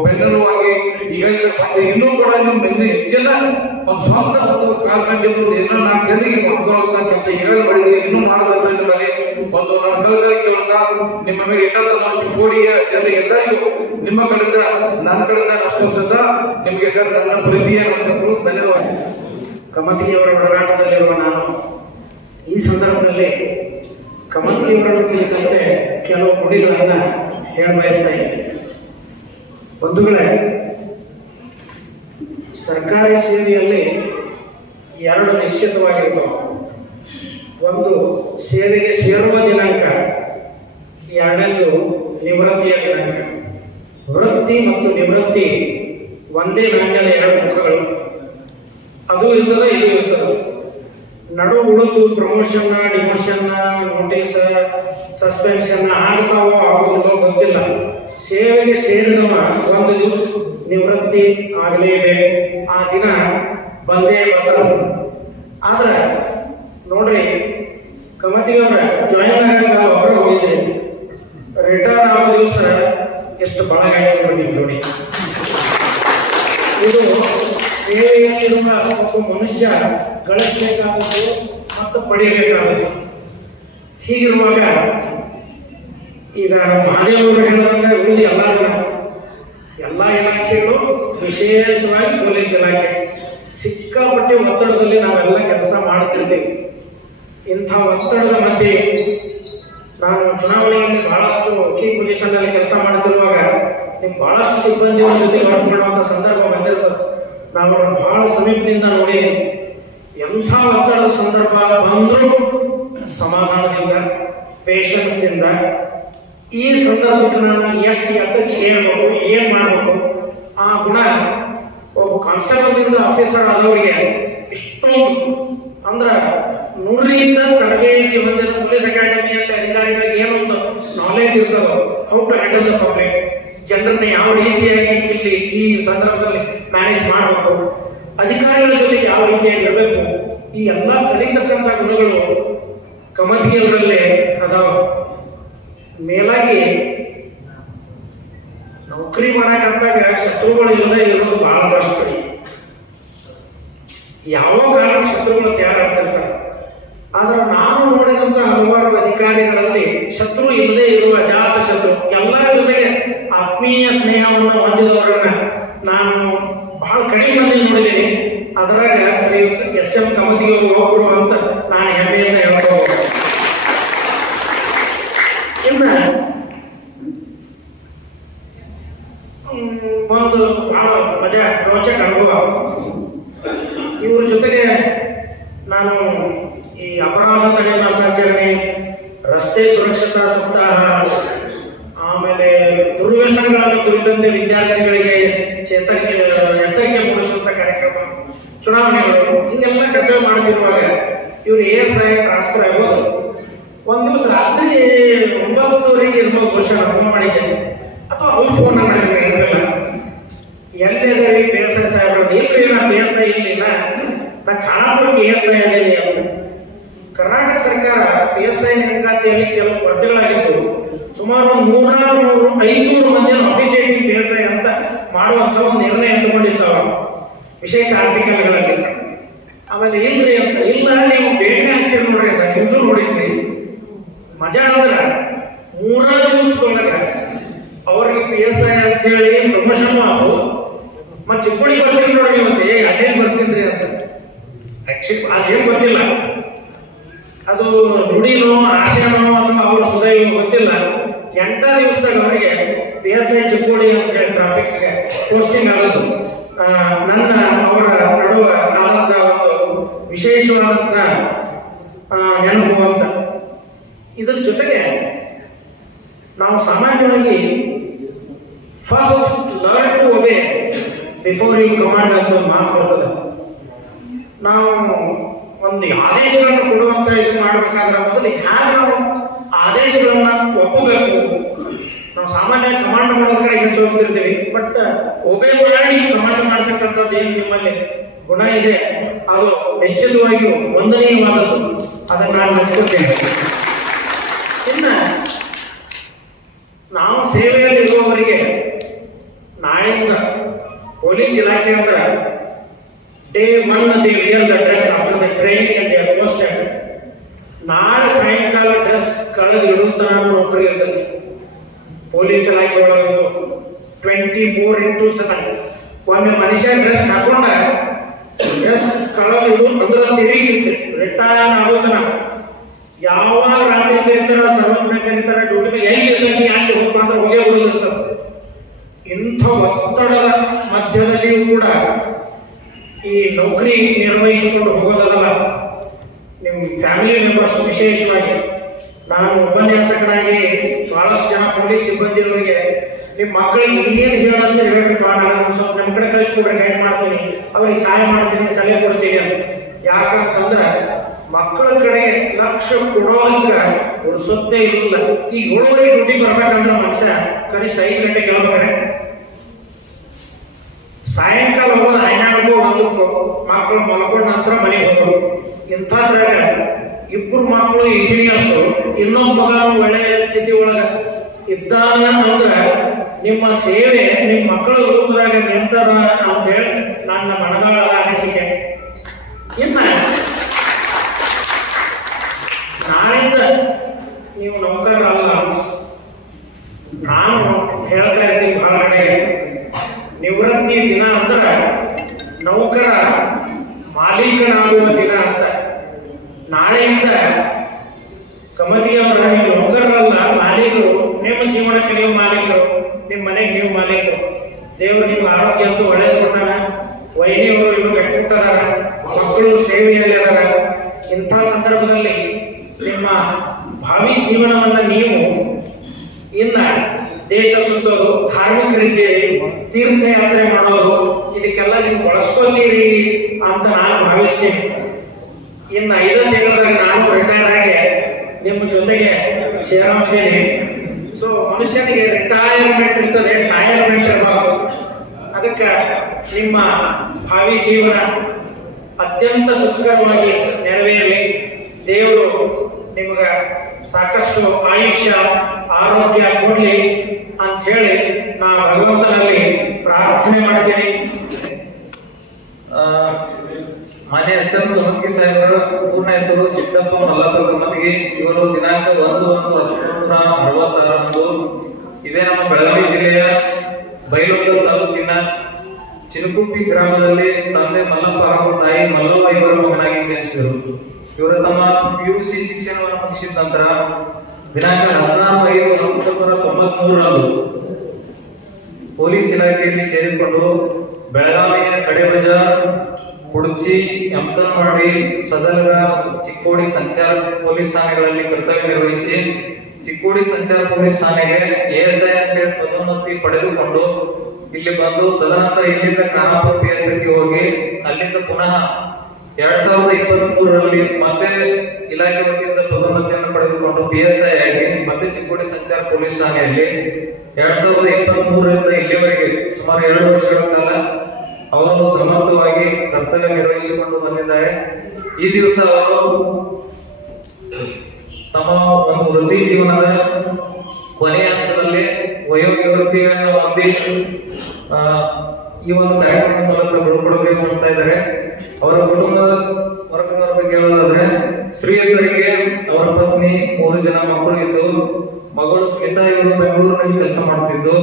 ಬೆನ್ನೆಲುವಾಗಿ ಈಗಾಗಲೇ ಬಂದು ಇನ್ನೂ ಕೂಡ ನಿಮ್ಮ ಹೆಚ್ಚಿನ ಒಂದು ಸ್ವಂತ ಒಂದು ಕಾರ್ಯಕ್ರಮ ಇನ್ನೂ 4 ಜನರಿಗೆ ಮಾಡ್ಕೊಳ್ಳುವಂತ ಕೆಲಸ ಈಗಾಗಲೇ ಮಾಡಿದ್ರೆ ಇನ್ನೂ ಮಾಡದಂತ ನಿಮ್ಮಲ್ಲಿ ಒಂದು ನನ್ನ ಕಲ್ಕಾರಿ ಕೇಳುತ್ತಾ ನಿಮ್ಮ ಮೇಲೆ ಇಟ್ಟಂತ ನಾವು ಚಿಕ್ಕೋಡಿಯ ಜನರಿಗೆ ಎಲ್ಲರಿಗೂ ನಿಮ್ಮ ಕಡೆಯಿಂದ ನನ್ನ ಕಡೆಯಿಂದ ನಮಸ್ಕರಿಸುತ್ತಾ ನಿಮಗೆ ಸರ್ ನನ್ನ ಪ್ರೀತಿಯ ನಮಸ್ಕಾರಗಳು, ಧನ್ಯವಾದ. ಕಮತಿಯವರ ಒಡನಾಟದಲ್ಲಿರುವ ನಾನು ಈ ಸಂದರ್ಭದಲ್ಲಿ ಕಮತಿಯವರನ್ನು ಕುರಿತಂತೆ ಕೆಲವು ನುಡಿಗಳನ್ನು ಹೇಳ ಬಯಸ್ತಾ ಇದ್ದೀನಿ. ಬಂಧುಗಳೇ, ಸರ್ಕಾರಿ ಸೇವೆಯಲ್ಲಿ 2 ನಿಶ್ಚಿತವಾಗಿರ್ತವೆ. ಒಂದು ಸೇವೆಗೆ ಸೇರುವ ದಿನಾಂಕ, 2ನೇದು ನಿವೃತ್ತಿಯ ದಿನಾಂಕ. ವೃತ್ತಿ ಮತ್ತು ನಿವೃತ್ತಿ ಒಂದೇ ನಾಣ್ಯದ 2 ಮುಖಗಳು. ಅದು ಇರ್ತದೆ, ಇದು ಇರ್ತದೆ. ನಡು ಉಳಿದು ಪ್ರಮೋಷನ್, ಡಿಮೋಷನ್, ನೋಟಿಸ್, ಸಸ್ಪೆನ್ಷನ್ ಆಗ್ತಾವೋ ಆಗೋದಿಲ್ಲೋ ಗೊತ್ತಿಲ್ಲ. ಸೇವೆಗೆ ಸೇರಿದವ 1 ದಿವಸ ನಿವೃತ್ತಿ ಆಗಲೇಬೇಕು, ಆ ದಿನ ಬಂದೇ ಬರ್ತಾರೆ. ಆದ್ರೆ ನೋಡ್ರಿ, ಕಮತಿಯವರ ಜಾಯಿನ್ ಆಗ ಒಬ್ಬರು ಹೋಗಿದ್ರಿ, ರಿಟೈರ್ ಆಗೋ ದಿವಸ ಎಷ್ಟು ಬಳಗಾಯ್ತು ನೋಡಿ ಜೋಡಿ. ಇದು ಸೇವೆಯಲ್ಲಿರುವ ಒಬ್ಬ ಮನುಷ್ಯ ಗಳಿಸಬೇಕಾದದ್ದು ಮತ್ತು ಪಡೆಯಬೇಕಾದದ್ದು. ಹೀಗಿರುವಾಗ ಈಗ ಮಹಾದೇವರು ಹೇಳಿದಂಗೆ ಉಳಿದ ಎಲ್ಲ ಇಲಾಖೆಗಳು, ವಿಶೇಷವಾಗಿ ಪೊಲೀಸ್ ಇಲಾಖೆ ಸಿಕ್ಕಾಪಟ್ಟೆ ಒತ್ತಡದಲ್ಲಿ ನಾವೆಲ್ಲ ಕೆಲಸ ಮಾಡ್ತಿರ್ತೀವಿ. ಇಂಥ ಒತ್ತಡದ ಮಧ್ಯೆ ನಾನು ಚುನಾವಣೆಯಲ್ಲಿ ಬಹಳಷ್ಟು ಕೀ ಪೊಸಿಷನ್ ಅಲ್ಲಿ ಕೆಲಸ ಮಾಡ್ತಿರುವಾಗ ಬಹಳಷ್ಟು ಸಿಬ್ಬಂದಿಗಳ ಜೊತೆ ವರ್ಕ್ ಮಾಡುವಂಥ ಸಂದರ್ಭ ಬಂದಿರ್ತದೆ. ನಾವು ಬಹಳ ಸಮೀಪದಿಂದ ನೋಡಿದ್ದೀನಿ. ಎಂಥ ಒತ್ತಡದ ಸಂದರ್ಭ ಬಂದರೂ ಸಮಾಧಾನದಿಂದ, ಪೇಷನ್ಸ್ದಿಂದ ಈ ಸಂದರ್ಭಕ್ಕೆ ನಾನು ಎಷ್ಟು ಎತ್ತರಕ್ಕೆ ಹೇಳ್ಬೇಕು, ಏನ್ ಮಾಡಬೇಕು, ಆ ಗುಣ ಒಬ್ಬ ಕಾನ್ಸ್ಟೇಬಲ್ದಿಂದ ಆಫೀಸರ್ ಆದವರಿಗೆ ಇಷ್ಟೊಂದು ಅಂದ್ರೆ 100ರಿಂದ ತರಬೇತಿ ಹೊಂದಿದ ಪೊಲೀಸ್ ಅಕಾಡೆಮಿಯಲ್ಲಿ ಅಧಿಕಾರಿಗಳಿಗೆ ಏನೊಂದು ನಾಲೆಜ್ ಇರ್ತದೋ, how to handle the public, ಜನರನ್ನ ಯಾವ ರೀತಿಯಾಗಿ ಇಲ್ಲಿ ಈ ಸಂದರ್ಭದಲ್ಲಿ ಮ್ಯಾನೇಜ್ ಮಾಡಬೇಕು, ಅಧಿಕಾರಿಗಳ ಜೊತೆಗೆ ಯಾವ ರೀತಿಯಾಗಿ ಇರಬೇಕು, ಈ ಎಲ್ಲ ಕಲಿತಕ್ಕಂಥ ಗುಣಗಳು ಕಮತಿಯವರಲ್ಲೇ ಅದಾವ. ಮೇಲಾಗಿ ನೌಕರಿ ಮಾಡಕಂತಾಗ ಶತ್ರುಗಳು ಇಲ್ಲದೆ ಇರೋದು ಬಹಳ ಕಷ್ಟ. ಯಾವ ಕಾರಣಕ್ಕೆ ಶತ್ರುಗಳು ತಯಾರಾಗ್ತಿರ್ತಾರೆ. ಆದ್ರೆ ನಾನು ನೋಡಿದಂತ ಹಲವಾರು ಅಧಿಕಾರಿಗಳಲ್ಲಿ ಶತ್ರು ಇಲ್ಲದೆ ಇರುವ ಅಜಾತ ಶತ್ರು, ಎಲ್ಲರ ಜೊತೆಗೆ ಆತ್ಮೀಯ ಸ್ನೇಹವನ್ನು ಹೊಂದಿದವರನ್ನ ನಾನು ಬಹಳ ಕಡಿಮೆ ಮಂದಿ ನೋಡಿದ್ದೀನಿ. ಅದರಾಗ ಶ್ರೀಯುತ SM ಕಮತಿಯವರು ಒಬ್ಬರು ಅಂತ ನಾನು ಹೆಮ್ಮೆಯಿಂದ ಹೇಳ್ಬೋದು. ಇನ್ನ ಒಂದು ಬಹಳ ಮಜಾ ರೋಚಕ ಅನುಭವ. ಇವ್ರ ಜೊತೆಗೆ ನಾನು ಈ ಅಪರಾಧ ತಡೆ ಮಾಸಾಚರಣೆ, ರಸ್ತೆ ಸುರಕ್ಷತಾ ಸಪ್ತಾಹ, ಆಮೇಲೆ ದುರ್ವ್ಯಸನಗಳನ್ನು ಕುರಿತಂತೆ ವಿದ್ಯಾರ್ಥಿಗಳಿಗೆ ಎಚ್ಚರಿಕೆ ಮೂಡಿಸುವಂತ ಕಾರ್ಯಕ್ರಮ, ಚುನಾವಣೆಗಳು, ಹಿಂಗೆಲ್ಲ ಕರ್ತವ್ಯ ಮಾಡ್ತಿರುವಾಗ ಇವ್ರು ASI ಟ್ರಾನ್ಸ್ಫರ್ ಆಗೋದು. ಒಂದ್ ದಿವಸ ರಾತ್ರಿ 9:30 ಇರ್ಬೋದು ಬಹುಶಃ ಫೋನ್ ಮಾಡಿದ್ದೆ, ಅಥವಾ ಅವ್ರು ಫೋನ್ ಮಾಡಿದ್ರೆ ಇರಲಿಲ್ಲ. ಎಲ್ಲಿದೆ PSI ಸಾಹೇಬ್ರು? ಇಲ್ರಿ, ನಾ PSI ಇರಲಿಲ್ಲ, ನಾ ಖಾನಾಪುರಕ್ಕೆ ASI ಆಗಲಿ ಅಂತ. ಕರ್ನಾಟಕ ಸರ್ಕಾರ PSI ನೇಮಕಾತಿಯಲ್ಲಿ ಕೆಲವು ಕೊರತೆಗಳಾಗಿದ್ದು ಸುಮಾರು 300-500 ಮಂದಿಯನ್ನು ಅಫಿಷಿಯೇಟಿಂಗ್ PSI ಅಂತ ಮಾಡುವಂತ ಒಂದು ನಿರ್ಣಯ ತಗೊಂಡಿದ್ದಾವ ವಿಶೇಷ ಆರ್ಟಿಕಲ್ಗಳಲ್ಲಿ. ಆಮೇಲೆ ಇಲ್ರಿ ಅಂತ, ಇಲ್ಲ ನೀವು ಬೇಗನೆ ಆಗ್ತೀರಿ ನೋಡ್ರಿ ಅಂತ ನ್ಯೂಸು ನೋಡಿದ್ರಿ. ಮಜಾ ಅಂದ್ರೆ 3 ದಿವಸದೊಳಗ ಅವ್ರಿಗೆ PSI ಅಂತ ಹೇಳಿ ಪ್ರಮೋಷನ್ ಆತು. ಮತ್ತೆ ಚಿಕ್ಕೋಡಿ ಬರ್ತೀರಿ ನೋಡ್ರಿ ಮತ್ತೆ, ಅದೇನ್ ಬರ್ತೀನ್ರಿ ಅಂತ. ಆಕ್ಚುಲಿ ಅದೇನ್ ಗೊತ್ತಿಲ್ಲ, ಅದು ನುಡಿನೋ ಆಶಯನೋ ಅಥವಾ ಅವ್ರ ಸುದೈವ ಗೊತ್ತಿಲ್ಲ. 8 ದಿವಸದಾಗ ಅವರಿಗೆ PSI ಚಿಕ್ಕೋಡಿ ಅಂತ ಹೇಳಿ ಟ್ರಾಫಿಕ್ ಪೋಸ್ಟಿಂಗ್ ಆಗೋದು ನನ್ನ ಅವರ ನಡುವೆ ಆದಂತ ಒಂದು ವಿಶೇಷವಾದಂತ ನೆನಪು ಅಂತ. ಇದರ ಜೊತೆಗೆ ನಾವು ಸಾಮಾನ್ಯವಾಗಿ first learn to obey before you command ಅಂತ ಒಂದು ಮಾತು ಬರ್ತದೆ. ನಾವು ಒಂದು ಆದೇಶಗಳನ್ನು ಕೊಡುವಂತ ಇದು ಮಾಡ್ಬೇಕಾದ್ರೆ ಮೊದಲು ಹ್ಯಾಗ ನಾವು ಆದೇಶಗಳನ್ನ ಒಪ್ಪಬೇಕು. ನಾವು ಸಾಮಾನ್ಯ ಕಮಾಂಡ್ ಮಾಡೋದ್ ಕಡೆ ಹೆಚ್ಚು ಹೋಗ್ತಿರ್ತೀವಿ, ಬಟ್ ಒಬೇ ಮಾಡಿ ಕಮಾಂಡ್ ಮಾಡ್ತಕ್ಕಂಥದ್ದು ಏನು ನಿಮ್ಮಲ್ಲಿ ಗುಣ ಇದೆ ಅದು ನಿಶ್ಚಿತವಾಗಿಯೂ ವಂದನೀಯವಾದದ್ದು. ಅದನ್ನು ನಾನು ಮೆಚ್చుಕೊಳ್ತೇನೆ. ಇನ್ನು ನಾವು ಸೇವೆಯಲ್ಲಿ ಇರುವವರಿಗೆ ನಾಳೆಯಿಂದ ಪೊಲೀಸ್ ಇಲಾಖೆ ಅಂದ್ರೆ day one they wear the dress after the training and they are posted. ನಾಳೆ ಸಾಯಂಕಾಲ ಡ್ರೆಸ್ ಕಳೆದು ಇಡುತ್ತರ ನೌಕರಿ ಇರ್ತದೆ ಪೊಲೀಸ್ ಇಲಾಖೆ ಒಳಗಂತೂ 24/7. ಒಮ್ಮೆ ಮನುಷ್ಯ ಡ್ರೆಸ್ ಹಾಕೊಂಡ ಡ್ರೆಸ್ ಕಳೆದು ಇಡು ಅಂದ್ರೆ ತಿರುಗಿ ರಿಟೈರ್ ಆಗೋತನ ಯಾವಾಗ ರಾತ್ರಿ ಕರೀತಾರ ಸರ್ವಜ್ಞ ಕರೀತಾರ ಡ್ಯೂಟಿ ಎಲ್ಲಿ ಇರ್ತೀನಿ ಅಲ್ಲಿ ಹೋಗ್ಬಂದ್ರೆ ಹೋಗೇ ಬಿಡೋದಿರ್ತದೆ. ಇಂಥ ಒತ್ತಡದ ಮಧ್ಯದಲ್ಲಿಯೂ ಕೂಡ ಈ ನೌಕರಿ ನಿರ್ವಹಿಸಿಕೊಂಡು ಹೋಗೋದಲ್ಲ, ನಿಮ್ಮ ಫ್ಯಾಮಿಲಿ ಮೆಂಬರ್ಸ್ ವಿಶೇಷವಾಗಿ ನಾನು ಉಪನ್ಯಾಸಕನಾಗಿ ಬಹಳಷ್ಟು ಜನ ಪೊಲೀಸ್ ಸಿಬ್ಬಂದಿಯವರಿಗೆ ನಿಮ್ಮ ಮಕ್ಕಳಿಗೆ ಏನು ಹೇಳಂತ ಹೇಳ್ಬೇಕು, ನಾನು ಸ್ವಲ್ಪ ನಮ್ಮ ಕಡೆ ಕಳಿಸ್ಕೊಡ್ರೆ ಗೈಡ್ ಮಾಡ್ತೀನಿ, ಅವ್ರಿಗೆ ಸಹಾಯ ಮಾಡ್ತೀನಿ, ಸಲಹೆ ಕೊಡ್ತೀನಿ ಅಂತ. ಯಾಕಂತಂದ್ರೆ ಮಕ್ಕಳ ಕಡೆಗೆ ಲಕ್ಷ್ಯ ಕೊಡೋದಕ್ಕೆ ಉಳಿಸೋದೇ ಇಲ್ಲ. ಈಗ 7 ಡ್ಯೂಟಿ ಬರ್ಬೇಕಂದ್ರೆ ಮನುಷ್ಯ ಕನಿಷ್ಠ 5 ಗಂಟೆಗೆ ಹೇಳ್ಬೇಕಾರೆ ಸಾಯಂಕಾಲ ಹೋಗೋದು 12-1 ಮಕ್ಕಳು ಮಲ್ಕೊಂಡ ನಂತರ ಮನೆಗೆ ಹೋಗೋದು. ಇಂಥದ್ರಾಗ 2 ಮಕ್ಕಳು ಇಂಜಿನಿಯರ್ಸ್, ಇನ್ನೊಬ್ಬ ಮಗ ಒಳ್ಳೆಯ ಸ್ಥಿತಿ ಒಳಗ ಇದ್ದಾನ ಅಂದ್ರೆ ನಿಮ್ಮ ಸೇವೆ ನಿಮ್ಮ ಮಕ್ಕಳ ರೂಪದಾಗ ನಿಂತರ ಅಂತ ಹೇಳಿ ನನ್ನ ಮನದಾಳದ ಅನಿಸಿಕೆ. ಇನ್ನ ನಾಳಿಂದ ನೀವು ನೌಕರರಲ್ಲ, ನಾನು ಹೇಳ್ತಾ ಇರ್ತೀನಿ ಬಹಳ ಕಡೆ, ನಿವೃತ್ತಿ ದಿನ ಅಂದ್ರೆ ನೌಕರ ಮಾಲೀಕನಾಗುವ ದಿನ ಅಂತ. ನಾಳೆಯಿಂದ ಕಮತಿಯವರ ನೀವು ನೌಕರರಲ್ಲ, ಮಾಲೀಕರು. ನಿಮ್ಮ ಜೀವನಕ್ಕೆ ನೀವು ಮಾಲೀಕರು, ನಿಮ್ಮ ಮನೆಗೆ ನೀವು ಮಾಲೀಕರು. ದೇವರು ನಿಮ್ಗೆ ಆರೋಗ್ಯ ಅಂತೂ ಒಳ್ಳೇದು ಕೊಟ್ಟಾನ, ವೈನಿಯವರು ಇನ್ನು ಕಟ್ಟಿಕೊಟ್ಟಾರ, ಮಕ್ಕಳು ಸೇವೆಯಲ್ಲಿ ಅದಾರ. ಇಂಥ ಸಂದರ್ಭದಲ್ಲಿ ನಿಮ್ಮ ಭಾವಿ ಜೀವನವನ್ನ ನೀವು ಇನ್ನ ದೇಶ ಸುತ್ತೋದು, ಧಾರ್ಮಿಕರಿದ್ದೀರಿ, ತೀರ್ಥಯಾತ್ರೆ ಮಾಡೋದು, ಇದಕ್ಕೆಲ್ಲ ನೀವು ಬಳಸ್ಕೊತೀರಿ ಅಂತ ನಾನು ಭಾವಿಸ್ತೀನಿ. ಇನ್ನು 5 ತಿಂಗಳಾಗ ನಾನು ರಿಟೈರ್ ಆಗಿ ನಿಮ್ಮ ಜೊತೆಗೆ ಸೇರೋದಿದ್ದೀನಿ. ಸೊ ಮನುಷ್ಯನಿಗೆ ರಿಟೈರ್ಮೆಂಟ್ ಇರ್ತದೆ, ಟೈರ್ಮೆಂಟ್ ಇರಬಾರ್ದು. ಅದಕ್ಕೆ ನಿಮ್ಮ ಭಾವಿ ಜೀವನ ಅತ್ಯಂತ ಸುಖಕರವಾಗಿ ನೆರವೇರಲಿ. ದೇವರು ನಿಮಗೆ ಸಾಕಷ್ಟು ಆಯುಷ್ಯ ಆರೋಗ್ಯ ಕೊಡ್ಲಿ ಅಂತ ಹೇಳಿ ನಾ ಭಗವಂತನಲ್ಲಿ ಪ್ರಾರ್ಥನೆ ಮಾಡ್ತೀನಿ. ಮಾನ್ಯ ಎಸ್.ಎಂ. ಕಮತ್ಗಿ ಸಾಹೇಬರ ಪೂರ್ಣ ಹೆಸರು ಸಿದ್ದಪ್ಪ ಮಲ್ಲಪ್ಪ ಕಮತ್ಗಿ. ಇವರು ದಿನಾಂಕ 1/1/1966 ಇದೇ ನಮ್ಮ ಬೆಳಗಾವಿ ಜಿಲ್ಲೆಯ ಬೈಲಹೊಂಗಲ ತಾಲೂಕಿನ ಚಿನುಕುಪ್ಪಿ ಗ್ರಾಮದಲ್ಲಿ ತಂದೆ ಮಲ್ಲಪ್ಪ ಹಾಗೂ ತಾಯಿ ಮಲ್ಲವ್ವ ಇವರ ಮಗನಾಗಿ ಜನಿಸಿದರು. ಇವರು ತಮ್ಮ PUC ಶಿಕ್ಷಣವನ್ನು ಮುಗಿಸಿದ ನಂತರ ದಿನಾಂಕ 16/5/1993 ಪೊಲೀಸ್ ಇಲಾಖೆಯಲ್ಲಿ ಸೇರಿಕೊಂಡು ಬೆಳಗಾವಿಯ ಕಡೆಬಜಾರ್, ಕುಡಚಿ, ಯಮಕನಮರಡಿ, ಸದಲಗ, ಚಿಕ್ಕೋಡಿ ಸಂಚಾರ ಪೊಲೀಸ್ ಠಾಣೆಗಳಲ್ಲಿ ಕರ್ತವ್ಯ ನಿರ್ವಹಿಸಿ ಚಿಕ್ಕೋಡಿ ಸಂಚಾರ ಪೊಲೀಸ್ ಠಾಣೆಗೆ ASI ಅಂತ ಪದೋನ್ನತಿ ಪಡೆದುಕೊಂಡು ಇಲ್ಲಿ ಬಂದು ತದನಂತರ ಇಲ್ಲಿಂದ ಖಾನಾಪುರ PSI ಹೋಗಿ ಅಲ್ಲಿಂದ ಪುನಃ 2023ರಲ್ಲಿ ಮತ್ತೆ ಇಲಾಖೆ ವತಿಯಿಂದ ಪದೋನ್ನತಿಯನ್ನು ಪಡೆದುಕೊಂಡು PSI ಆಗಿ ಮತ್ತೆ ಚಿಕ್ಕೋಡಿ ಸಂಚಾರ ಪೊಲೀಸ್ ಠಾಣೆಯಲ್ಲಿ 2023ರಿಂದ ಇಲ್ಲಿವರೆಗೆ ಸುಮಾರು 2 ವರ್ಷಗಳ ಕಾಲ ಅವರು ಸಮರ್ಥವಾಗಿ ಕರ್ತವ್ಯ ನಿರ್ವಹಿಸಿಕೊಂಡು ಬಂದಿದ್ದಾರೆ. ಈ ದಿವಸ ಅವರು ತಮ್ಮ ಒಂದು ವೃತ್ತಿ ಜೀವನದ ಕೊನೆಯ ಹಂತದಲ್ಲಿ ವಯೋನಿವೃತ್ತಿಯನ್ನು ಹೊಂದಿ ಈ ಒಂದು ಕಾರ್ಯಕ್ರಮದ ಮೂಲಕ ಬಿಡುಗಡೆ ಮಾಡ್ತಾ ಇದ್ದಾರೆ. ಅವರ ಕುಟುಂಬದ ವರ್ಗದವರ ಬಗ್ಗೆ ಹೇಳೋದಾದ್ರೆ ಶ್ರೀಯುತರಿಗೆ ಅವರ ಪತ್ನಿ 3 ಜನ ಮಕ್ಕಳು ಇದ್ದು, ಮಗಳು ಸ್ಮಿತಾ ಇವರು ಬೆಂಗಳೂರಿನಲ್ಲಿ ಕೆಲಸ ಮಾಡ್ತಿದ್ದು,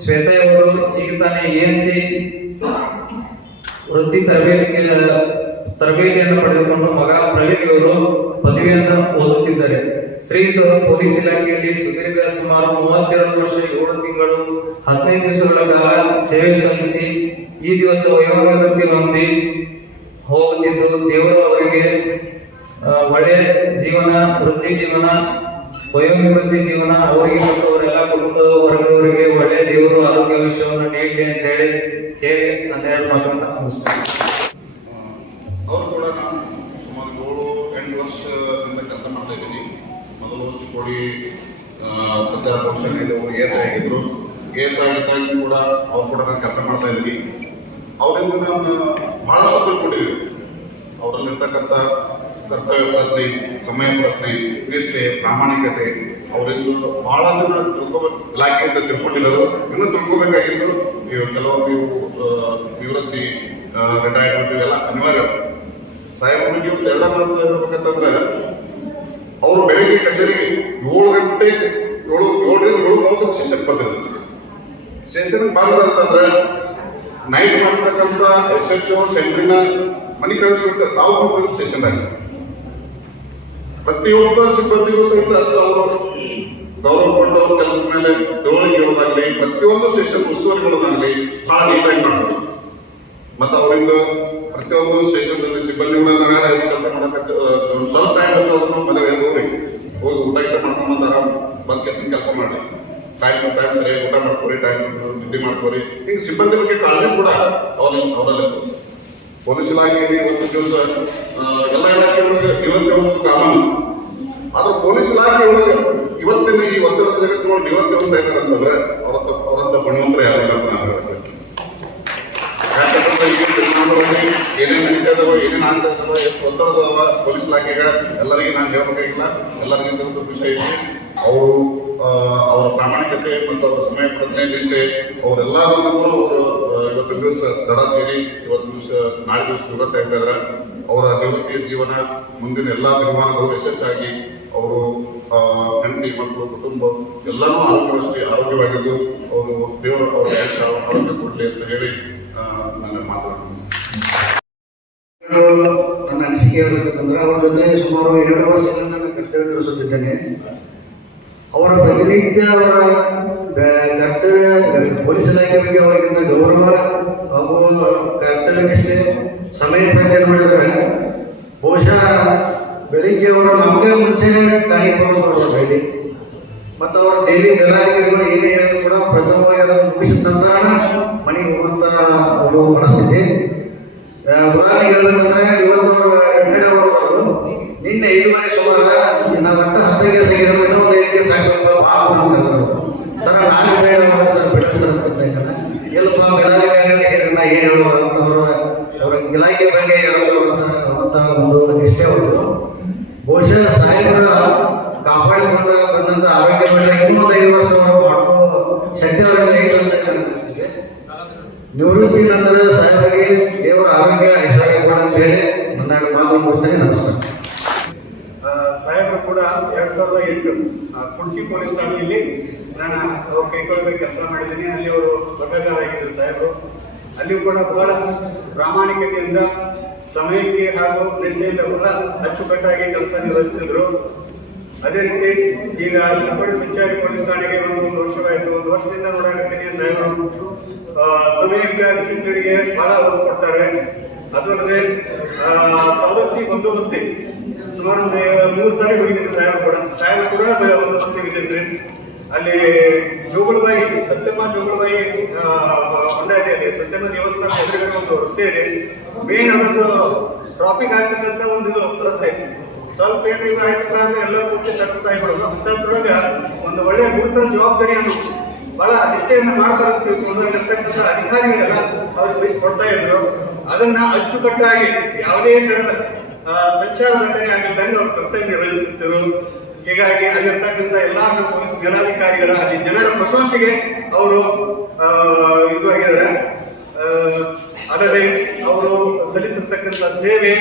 ಶ್ವೇತಾ ಇವರು ಈಗ ತಾನೇ ANC ವೃತ್ತಿ ತರಬೇತಿಯನ್ನು ಪಡೆದುಕೊಂಡು ಮಗ ಪ್ರವೀಣ್ ಇವರು ಪದವಿಯನ್ನು ಓದುತ್ತಿದ್ದಾರೆ. ಶ್ರೀಯುತರು ಪೊಲೀಸ್ ಇಲಾಖೆಯಲ್ಲಿ ಸುದೀರ್ಘ ಸುಮಾರು 32 ವರ್ಷ 7 ತಿಂಗಳು 15 ದಿವಸಗಳ ಕಾಲ ಸೇವೆ ಸಲ್ಲಿಸಿ ಈ ದಿವಸ ವಯೋನಿವೃತ್ತಿ ಹೊಂದಿ ಹೋಗುತ್ತಿದ್ದು, ದೇವರು ಅವರಿಗೆ ಒಳ್ಳೆಯ ಜೀವನ, ವೃತ್ತಿ ಜೀವನ, ವಯೋನಿವೃತ್ತಿ ಜೀವನ ಅವರಿಗೆ ಮತ್ತು ಅವರೆಲ್ಲ ಕುಟುಂಬದ ವರ್ಗದವರಿಗೆ ಒಳ್ಳೆಯ ದೇವರು ಆರೋಗ್ಯ ವಿಷಯವನ್ನು ನೀಡಲಿ ಅಂತ ಹೇಳಿ ನನ್ನ 2 ಮಾತನ್ನು ಮುಗಿಸ್ತೇನೆ. ಅವರು ಕೂಡ ನಾನು ಸುಮಾರು 7-8 ವರ್ಷದಿಂದ ಕೆಲಸ ಮಾಡ್ತಾ ಇದ್ದೀನಿ. ಮೊದಲು ಚಿಕ್ಕೋಡಿ ಸಂಚಾರ ಪೊಲೀಸ್ ಠಾಣೆಯಲ್ಲಿ ASI ಆಗಿದ್ರು. ASI ಆಗಿದ್ದಾಗಿ ಕೂಡ ಅವ್ರು ಕೂಡ ನಾನು ಕೆಲಸ ಮಾಡ್ತಾ ಇದ್ದೀನಿ. ಅವರಿಂದ ನಾನು ಬಹಳಷ್ಟು ತಿಳ್ಕೊಂಡಿದ್ದೀನಿ. ಅವರಲ್ಲಿರ್ತಕ್ಕಂಥ ಕರ್ತವ್ಯ ಪ್ರಜ್ಞೆ, ಸಮಯ ಪ್ರಜ್ಞೆ, ನಿಷ್ಠೆ, ಪ್ರಾಮಾಣಿಕತೆ ಅವರಿಂದ ಬಹಳ ಜನ ತಿಳ್ಕೊಬೇಕು. ಇಲಾಖೆಯಿಂದ ತಿಳ್ಕೊಂಡಿರೋರು ಇನ್ನೂ ತಿಳ್ಕೊಬೇಕಾಗಿದ್ದು. ಕೆಲವೊಂದು ನಿವೃತ್ತಿ ರಿಟೈರ್ಮೆಂಟ್ ಇವೆಲ್ಲ ಅನಿವಾರ್ಯ. ಸಾಹೇಬರಿಗೆ ಇವತ್ತು ಎರಡ ಮಾತು ಹೇಳ್ಬೇಕಂತಂದ್ರೆ ಅವರು ಬೆಳಿಗ್ಗೆ ಕಚೇರಿಗೆ 7:30 ಸೆಷನ್ ಬರ್ತಿದ್ರು. ಸೆಷನ್ ಬಂದ್ರ ಅಂತಂದ್ರೆ ನೈಟ್ ಮಾಡ್ತಕ್ಕಂಥ SHO ಸೆಂಟ್ರಿನ ಮನೆ ಕಳಿಸ್ಬಿಡ್ತಾರೆ. ತಾವು ಸೆಷನ್ ಆಗಿ ಪ್ರತಿಯೊಬ್ಬ ಸಿಬ್ಬಂದಿಗೂ ಸಹಿತ ಅಷ್ಟು ಅವರು ಗೌರವ ಕೊಟ್ಟು ಅವ್ರ ಕೆಲಸದ ಮೇಲೆ ತಿಳುವಳಿಕೆ ಹೇಳೋದಾಗ್ಲಿ, ಪ್ರತಿಯೊಂದು ಸೆಷನ್ ಉಸ್ತುವಾರಿಗಳನ್ನಾಗಲಿ ಬಹಳ ನೀಟಾಗಿ ಮಾಡ್ತಾರೆ. ಮತ್ತು ಅವರಿಂದ ಪ್ರತಿಯೊಂದು ಸ್ಟೇಷನ್ದಲ್ಲಿ ಸಿಬ್ಬಂದಿಗಳನ್ನ ಹೆಚ್ಚು ಕೆಲಸ ಮಾಡಕ್ಕೆ ಒಂದು ಸ್ವಲ್ಪ ಟೈಮ್ ಹಚ್ಚೋದನ್ನು ಮದುವೆ ಹೋಗಿ ಊಟ ಮಾಡ್ಕೊಂಡು ಆರಾಮ್ ಬಂದ್ ಕೆಲಸ ಮಾಡಿ ಟೈಮ್ ಸರಿಯಾಗಿ ಊಟ ಮಾಡ್ಕೊರಿ, ಟೈಮ್ ನಿದ್ದೆ ಮಾಡ್ಕೊರಿ. ಈಗ ಸಿಬ್ಬಂದಿ ಬಗ್ಗೆ ಕಾಳಜಿ ಕೂಡ ಅವರಲ್ಲಿ. ಪೊಲೀಸ್ ಇಲಾಖೆಯಲ್ಲಿ ಇವತ್ತು ದಿವಸ ಎಲ್ಲ ಇಲಾಖೆ ಒಳಗೆ ಇವತ್ತು ಕಾನೂನು, ಆದ್ರೆ ಪೊಲೀಸ್ ಇಲಾಖೆ ಒಳಗೆ ಇವತ್ತಿನ ಈ ಒತ್ತಡದ ಜಗತ್ತಿನೊಳಗೆ ಇವತ್ತು ಇದ್ದಾರೆ ಅಂತಂದ್ರೆ ಅವರಂತ ಬಣ್ಣವಂತರ ಯಾರು ನಾನು ಬಯಸ್ತೀನಿ. ಯಾಕಂದ್ರೆ ಏನೇನು ನಡೀತಾ ಇದಾವ, ಏನೇನು ಆಗ್ತಾ ಇದಾವ, ಎಷ್ಟು ಒತ್ತಡದವ ಪೊಲೀಸ್ ಇಲಾಖೆಗ ಎಲ್ಲರಿಗೂ ನಾನು ಹೇಳ್ಬೇಕಾಗಿಲ್ಲ. ಎಲ್ಲರಿಗಿಂತ ವಿಷಯ ಐತಿ. ಅವರು ಅವರ ಪ್ರಾಮಾಣಿಕತೆ ಮತ್ತು ಅವರ ಸಮಯ ಪ್ರಜ್ಞೆ ನಿಷ್ಠೆ ಅವರೆಲ್ಲರನ್ನೂ ಅವರು ಇವತ್ತಿನ ದಿವಸ ದಡ ಸೇರಿ ಇವತ್ತಿನ ದಿವಸ ನಾಳೆ ದಿವಸ ನಿವೃತ್ತಿ ಆಗ್ತಾ ಇದ್ದಾರೆ. ಅವರ ನಿವೃತ್ತಿಯ ಜೀವನ ಮುಂದಿನ ಎಲ್ಲ ತೀರ್ಮಾನಗಳು ಯಶಸ್ಸಾಗಿ ಅವರು ಹೆಂಡತಿ ಮಕ್ಕಳು ಕುಟುಂಬ ಎಲ್ಲನೂ ಆರೋಗ್ಯವಾಗಿದ್ದು ಅವರು ದೇವರು ಅವರ ಆರೋಗ್ಯ ಕೊಡಲಿ ಅಂತ ಹೇಳಿ ನನ್ನ ಮಾತಾಡ್ತೀನಿ. ನನ್ನ ಅನಿಸಿಕೆ ಹೇಳ್ಬೇಕಂದ್ರೆ ಅವರ ಜೊತೆ ಸುಮಾರು 2 ವರ್ಷಗಳಿಂದ ನಾನು ಕರ್ತವ್ಯ ನಿರ್ವಹಿಸುತ್ತಿದ್ದೇನೆ. ಅವರ ಪ್ರತಿನಿತ್ಯ ಅವರ ಕರ್ತವ್ಯ ಪೊಲೀಸ್ ಇಲಾಖೆ ಬಗ್ಗೆ ಅವರಿಗಿಂತ ಗೌರವ ಹಾಗೂ ಕರ್ತವ್ಯ ನಿಷ್ಠೆ ಸಮಯ ಪ್ರಜ್ಞೆ ನೋಡಿದರೆ ಬಹುಶಃ ಬೆಳಿಗ್ಗೆ ಅವರು ನಮಗೆ ಮುಂಚೆನೇ ಗಾಡಿ ಬರೋದು ಡೈಲಿ. ಮತ್ತು ಅವರ ಡೈಲಿ ಬೆಳಗಾವಿಗಳು ಏನೇ ಹೇಳಿದ್ರು ಕೂಡ ಪ್ರಥಮವಾಗಿ ಅದನ್ನು ಮುಗಿಸಿದ ನಂತರ ಮನೆಗೆ ಹೋಗುವಂತ ಒಂದು ಪರಿಸ್ಥಿತಿ. ಉದಾಹರಣೆಗೆ ಹೇಳ್ಬೇಕಂದ್ರೆ ಇವತ್ತು ಅವರು ರಿಟೈರ್ಡ್ ಅವರು ನಿನ್ನೆ 5 ಸುಮಾರು ನಾವು 10 ಸಿಗಿದ್ರು ಇನ್ನೊಂದು 5 ಸಾಕುವಂತ ಸರ್ ನಾನು ರಿಟೈರ್ಡ್ ಸರ್ ಬಿಡ ಸರ್ ಅಂತ ಇದ್ದಾನೆ. ಎಲ್ಲಪ್ಪ ಬೆಳಗಾವಿ ಏನು ಹೇಳುವ ಅಂತ ಅವರ ಇಲಾಖೆ ಬಗ್ಗೆ ಹೇಳುವಂತ ಒಂದು ನಿಷ್ಠೆ ಅವರು. ಬಹುಶಃ ಸಾಹೇಬರ ಕಾಪಾಡಿಕೊಂಡು ಬಂದಂತ ಆರೋಗ್ಯ ಮೇಲೆ ಇನ್ನೊಂದು 5 ವರ್ಷ ಅವರು ಮಾಡುವ ಶಕ್ತಿ ಅವರಿಂದ ಐತೆ ಅನಿಸಿಕೆ. ನಿವೃತ್ತಿ ನಂತರ ಸಾಹೇಬರಿಗೆ ದೇವರ ಆರೋಗ್ಯ ಐಶ್ವರ್ಯ ಕೊಡ ಅಂತ ಹೇಳಿ ನನ್ನ ಮಾತು ಮುಗಿಸ್ತೇನೆ. ನಮಸ್ಕಾರ. ಸಾಹೇಬರು ಕೂಡ 2008 ಕುಡ್ಚಿ ಪೊಲೀಸ್ ಠಾಣೆಯಲ್ಲಿ ನಾನು ಅವ್ರು ಕೈಗೊಳ್ಳಬೇಕು ಕೆಲಸ ಮಾಡಿದ್ದೀನಿ. ಅಲ್ಲಿ ಅವರು ಬಗ್ಗದಾರ ಆಗಿದ್ದರು ಸಾಹೇಬರು. ಅಲ್ಲಿಯೂ ಕೂಡ ಬಹಳ ಪ್ರಾಮಾಣಿಕತೆಯಿಂದ ಸಮಯಕ್ಕೆ ಹಾಗೂ ನಿಷ್ಠೆಯಿಂದ ಬಹಳ ಅಚ್ಚುಕಟ್ಟಾಗಿ ಕೆಲಸ ನಿರ್ವಹಿಸ್ತಿದ್ರು. ಅದೇ ರೀತಿ ಈಗ ಚಿಕ್ಕೋಡಿ ಸಂಚಾರಿ ಪೊಲೀಸ್ ಠಾಣೆಗೆ 1 ವರ್ಷವಾಯಿತು. 1 ವರ್ಷದಿಂದ ನೋಡಾಕತ್ತೀನಿ ಸಾಹೇಬರು ಸಮಯಕ್ಕೆ ಡಿಸಿಪ್ಲಿನ್ಗೆ ಬಹಳ ಒತ್ತು ಕೊಡ್ತಾರೆ. ಅದಲ್ಲದೆ ಸವದತ್ತಿ ಬಂದೋಬಸ್ತಿ ಸುಮಾರು 3 ಸಾರಿ ಹೋಗಿದ್ದೀನಿ ಸಾಹೇಬರು ಕೂಡ ಬಂದೋಬಸ್ತಿ ಬಿದ್ದಿದ್ರಿ. ಅಲ್ಲಿ ಜೋಗುಳಬಾಯಿ ಸತ್ಯಮ್ಮ ಜೋಗುಳಬಾಯಿ ಹೊಂಡ ಇದೆ. ಅಲ್ಲಿ ಸತ್ಯಮ್ಮ ದೇವಸ್ಥಾನ ಎದುರುಗಡೆ ಒಂದು ರಸ್ತೆ ಇದೆ. ಮೇನ್ ಅದೊಂದು ಟ್ರಾಫಿಕ್ ಆಗ್ತಕ್ಕಂಥ ಒಂದು ರಸ್ತೆ. ಸ್ವಲ್ಪ ಏನು ಆಯ್ತಪ್ಪ ಅಂದ್ರೆ ಎಲ್ಲ ಪೂರ್ತಿ ತರಿಸ್ತಾ ಇರೋದು. ಅಂತದ್ರೊಳಗ ಒಂದು ಒಳ್ಳೆಯ ಗುರುತರ ಜವಾಬ್ದಾರಿಯನ್ನು ಬಹಳ ನಿಷ್ಠೆಯನ್ನ ಮಾಡ್ತಾರೆ ಅಂತ ತಿಳ್ಕೊಂಡು ಅಲ್ಲಿರ್ತಕ್ಕಂಥ ಅಧಿಕಾರಿಗಳೆಲ್ಲ ಅವ್ರಿಗೆ ವಹಿಸ್ಕೊಡ್ತಾ ಇದ್ರು. ಅದನ್ನ ಅಚ್ಚುಕಟ್ಟಾಗಿ ಯಾವುದೇ ತರದ ಸಂಚಾರ ಘಟನೆ ಆಗಿದ್ದಂಗೆ ಅವ್ರು ಕರ್ತವ್ಯ ನಿರ್ವಹಿಸುತ್ತಿದ್ದರು. ಹೀಗಾಗಿ ಅಲ್ಲಿರ್ತಕ್ಕಂಥ ಎಲ್ಲಾ ಪೊಲೀಸ್ ಮೇಲಾಧಿಕಾರಿಗಳ ಅಲ್ಲಿ ಜನರ ಪ್ರಶಂಸೆಗೆ ಅವರು ಇದು ಆಗಿದ್ದಾರೆ. ಅಲ್ಲದೆ ಅವರು ಸಲ್ಲಿಸಿರ್ತಕ್ಕಂಥ ಸೇವೆ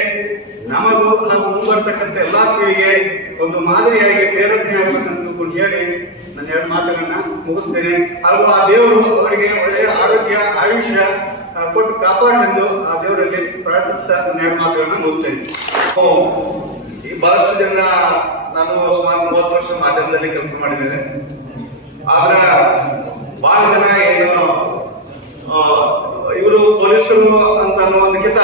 ನಮಗೂ ಹಾಗೂ ಮುಂಬರ್ತಕ್ಕಂಥ ಎಲ್ಲಾ ಪೀಳಿಗೆ ಒಂದು ಮಾದರಿಯಾಗಿ ಪ್ರೇರಣೆ ಆಗಬೇಕಂತ ತಿಳ್ಕೊಂಡು ಹೇಳಿ ನನ್ನ 2 ಮಾತುಗಳನ್ನ ಮುಗಿಸ್ತೇನೆ. ಹಾಗೂ ಆ ದೇವರು ಅವರಿಗೆ ಒಳ್ಳೆಯ ಆರೋಗ್ಯ ಆಯುಷ್ಯ ಕೊಟ್ಟು ಕಾಪಾಡಲೆಂದು ಆ ದೇವರಲ್ಲಿ ಪ್ರಾರ್ಥಿಸ್ತಾ ನನ್ನ 2 ಮಾತುಗಳನ್ನ ಮುಗಿಸ್ತೇನೆ. ಈ ಬಹಳಷ್ಟು ಜನ ನಾನು ಸುಮಾರು 30 ವರ್ಷ ಮಾಧ್ಯಮದಲ್ಲಿ ಕೆಲಸ ಮಾಡಿದ್ದೇನೆ. ಆದ್ರ ಬಹಳ ಜನ ಏನು ಇವರು ಪೊಲೀಸರು ಅಂತ ಅನ್ನೋದಕ್ಕಿಂತ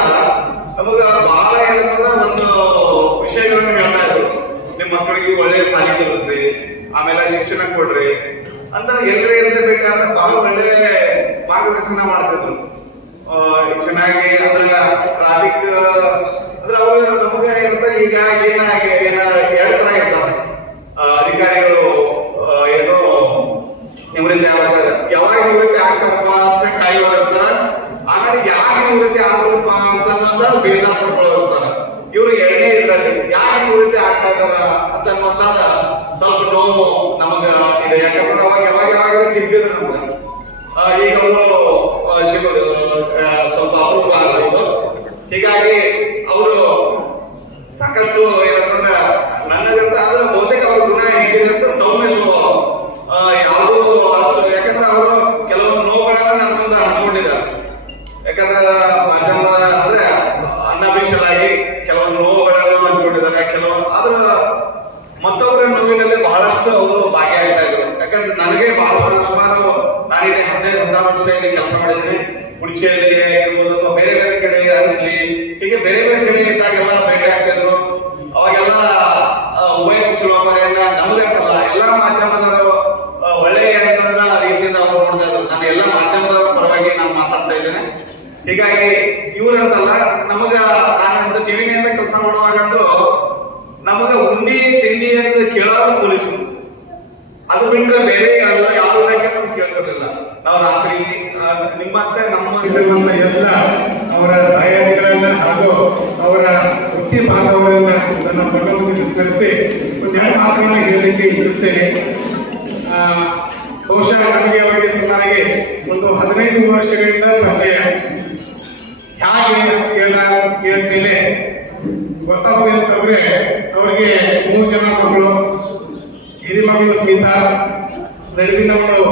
ನಮಗ ಬಹಳ ಏನಂತಂದ್ರೆ ಒಂದು ವಿಷಯಗಳನ್ನ ಹೇಳ್ತಾ ಇದ್ರು. ನಿಮ್ಮ ಮಕ್ಕಳಿಗೆ ಒಳ್ಳೆಯ ಶಾಲೆ ಕಲಿಸ್ರಿ, ಆಮೇಲೆ ಶಿಕ್ಷಣ ಕೊಡ್ರಿ ಅಂತ ಎಲ್ಲರೇ ಬೇಕಾದ್ರೆ ಬಹಳ ಒಳ್ಳೆ ಮಾರ್ಗದರ್ಶನ ಮಾಡ್ತಿದ್ರು. ಚೆನ್ನಾಗಿ ಅಂದ್ರೆ ಟ್ರಾಫಿಕ್ ಅಂದ್ರೆ ಅವ್ರು ನಮಗ ಏನಂತಾರೆ ಈಗ ಏನ 2 ತರ ಇರ್ತಾರೆ ಅಧಿಕಾರಿಗಳು. ಏನೋ ನಿವೃತ್ತಿ ಆಗ್ತಾರೆ, ಯಾವಾಗ ನಿವೃತ್ತಿ ಆಗ್ತಾರಪ್ಪ ಅಂತ ಕಾಯೋರು ಇರ್ತಾರ. ಆಮೇಲೆ ಯಾಕೆ ನಿವೃತ್ತಿ ಆದ್ರಪ್ಪ ಅಂತ ಬೇಜಾರು ಪಡ್ಕೊಳ್ಳೋರು ಇರ್ತಾರ. ಇವ್ರು 2ನೇ ಇದ್ರಲ್ಲಿ ಯಾಕೆ ನಿವೃತ್ತಿ ಆಗ್ತಾ ಇದಾರ ಅಂತ ಅನ್ನುವಂತಾದ ಸ್ವಲ್ಪ ನೋವು ನಮಗ ಇದೆ. ಯಾಕಂದ್ರೆ ಅವಾಗ ಯಾವಾಗ ಸಿಗ್ತಿದ್ರು ನಮ್ಗೆ ಈಗ ಅವರು ಸಿಗೋದು ಸ್ವಲ್ಪ ಅಪರೂಪ ಆಗೋದು. ಹೀಗಾಗಿ ಅವರು ಸಾಕಷ್ಟು ಏನಂತಂದ್ರೆ ನನಗಂತ ಆದ್ರೆ ಬಹುತೇಕ ಅವ್ರ ಗುಣ ಹೇಗಿದೆ ಅಂತ ಸೌಮ್ಯ ಸ್ವಭಾವ, ಯಾವುದೂ ಅಷ್ಟು, ಯಾಕಂದ್ರೆ ಅವರು ಕೆಲವೊಂದು ನೋವುಗಳನ್ನ ನನ್ನ ಮುಂದೆ ಹಂಚ್ಕೊಂಡಿದ್ದಾರೆ. ಯಾಕಂದ್ರೆ ಮಾಧ್ಯಮ ಅಂದ್ರೆ ಅನ್ಅಫಿಷಿಯಲ್ ಕೆಲವೊಂದು ನೋವುಗಳನ್ನು ಹಂಚ್ಕೊಂಡಿದ್ದಾರೆ. ಆದ್ರೆ ಮತ್ತೊಬ್ಬರ ನೋವಿನಲ್ಲಿ ಬಹಳಷ್ಟು ಅವರು ಭಾಗಿಯಾಗ್ತಾ ಇದ್ರು. ಯಾಕಂದ್ರೆ ನನಗೆ ಬಹಳ ಸುಮಾರು ನಾನಿಲ್ಲಿ 15-16 ವರ್ಷ ಇಲ್ಲಿ ಕೆಲಸ ಮಾಡಿದ್ದೀನಿ. ಕುಡ್ಚಿಯಲ್ಲಿ ಇರ್ಬೋದು ಅಥವಾ ಬೇರೆ ಬೇರೆ ಕಡೆ ಅಲ್ಲಿ ಹೀಗೆ ಬೇರೆ ಬೇರೆ ಕಡೆ ಇದ್ದಾಗೆಲ್ಲ ಭೇಟಿ ಆಗ್ತಾ ಇದ್ರು. ಅವಾಗೆಲ್ಲ ಉಭಯ ಕುಶಲೋಪರಿಯನ್ನ ನಮಗಂತಲ್ಲ ಎಲ್ಲ ಮಾಧ್ಯಮದವರು ಒಳ್ಳೆಯ ಅಂತಂದ್ರ ರೀತಿಯಿಂದ ಅವ್ರು ನೋಡ್ತಾ ಇದ್ರು. ನಾನು ಎಲ್ಲ ಮಾಧ್ಯಮದವರ ಪರವಾಗಿ ನಾನು ಮಾತಾಡ್ತಾ ಇದ್ದೇನೆ. ಹೀಗಾಗಿ ಇವ್ರಂತಲ್ಲ, ನಮಗ ನಾನಂತ ಟಿವಿನಿಂದ ಕೆಲಸ ಮಾಡುವಾಗ ಅಂದ್ರು ನಮಗ ಉಂಡಿ ತಿಂಡಿ ಅಂತ ಕೇಳೋರು ಪೊಲೀಸರು. ಅದು ಬಿಟ್ಟರೆ ಬೇರೆ ಎಲ್ಲ ಯಾವ ಇಲಾಖೆ ನಮ್ಗೆ ಕೇಳ್ತಿರ್ಲಿಲ್ಲ. ನಾವು ರಾತ್ರಿ ನಿಮ್ಮಂತೆ ನಮ್ಮ ಎಲ್ಲ ಅವರ ತಯಾರಿಗಳನ್ನ ಹಾಗೂ ಅವರ ವೃತ್ತಿ ಭಾಗವನ್ನ ನನ್ನ ಮಗನಿಗೆ ವಿಸ್ತರಿಸಿ ಒಂದೆರಡು ಮಾತುಗಳನ್ನ ಹೇಳಲಿಕ್ಕೆ ಇಚ್ಛಿಸ್ತೇನೆ. ಬಹುಶಃ ನನಗೆ ಅವರಿಗೆ ಸುಮಾರಿಗೆ ಒಂದು 15 ವರ್ಷಗಳಿಂದ ಪರಿಚಯ. ಹೇಗೆ ಹೇಳ್ತೇನೆ ಗೊತ್ತಾಗೋದು ಅಂತಂದ್ರೆ, ಅವರಿಗೆ 3 ಜನ ಮಕ್ಕಳು. ಹಿರಿ ಮಗಳು ಸ್ಮಿತಾ, ನಡುವಿನವಳು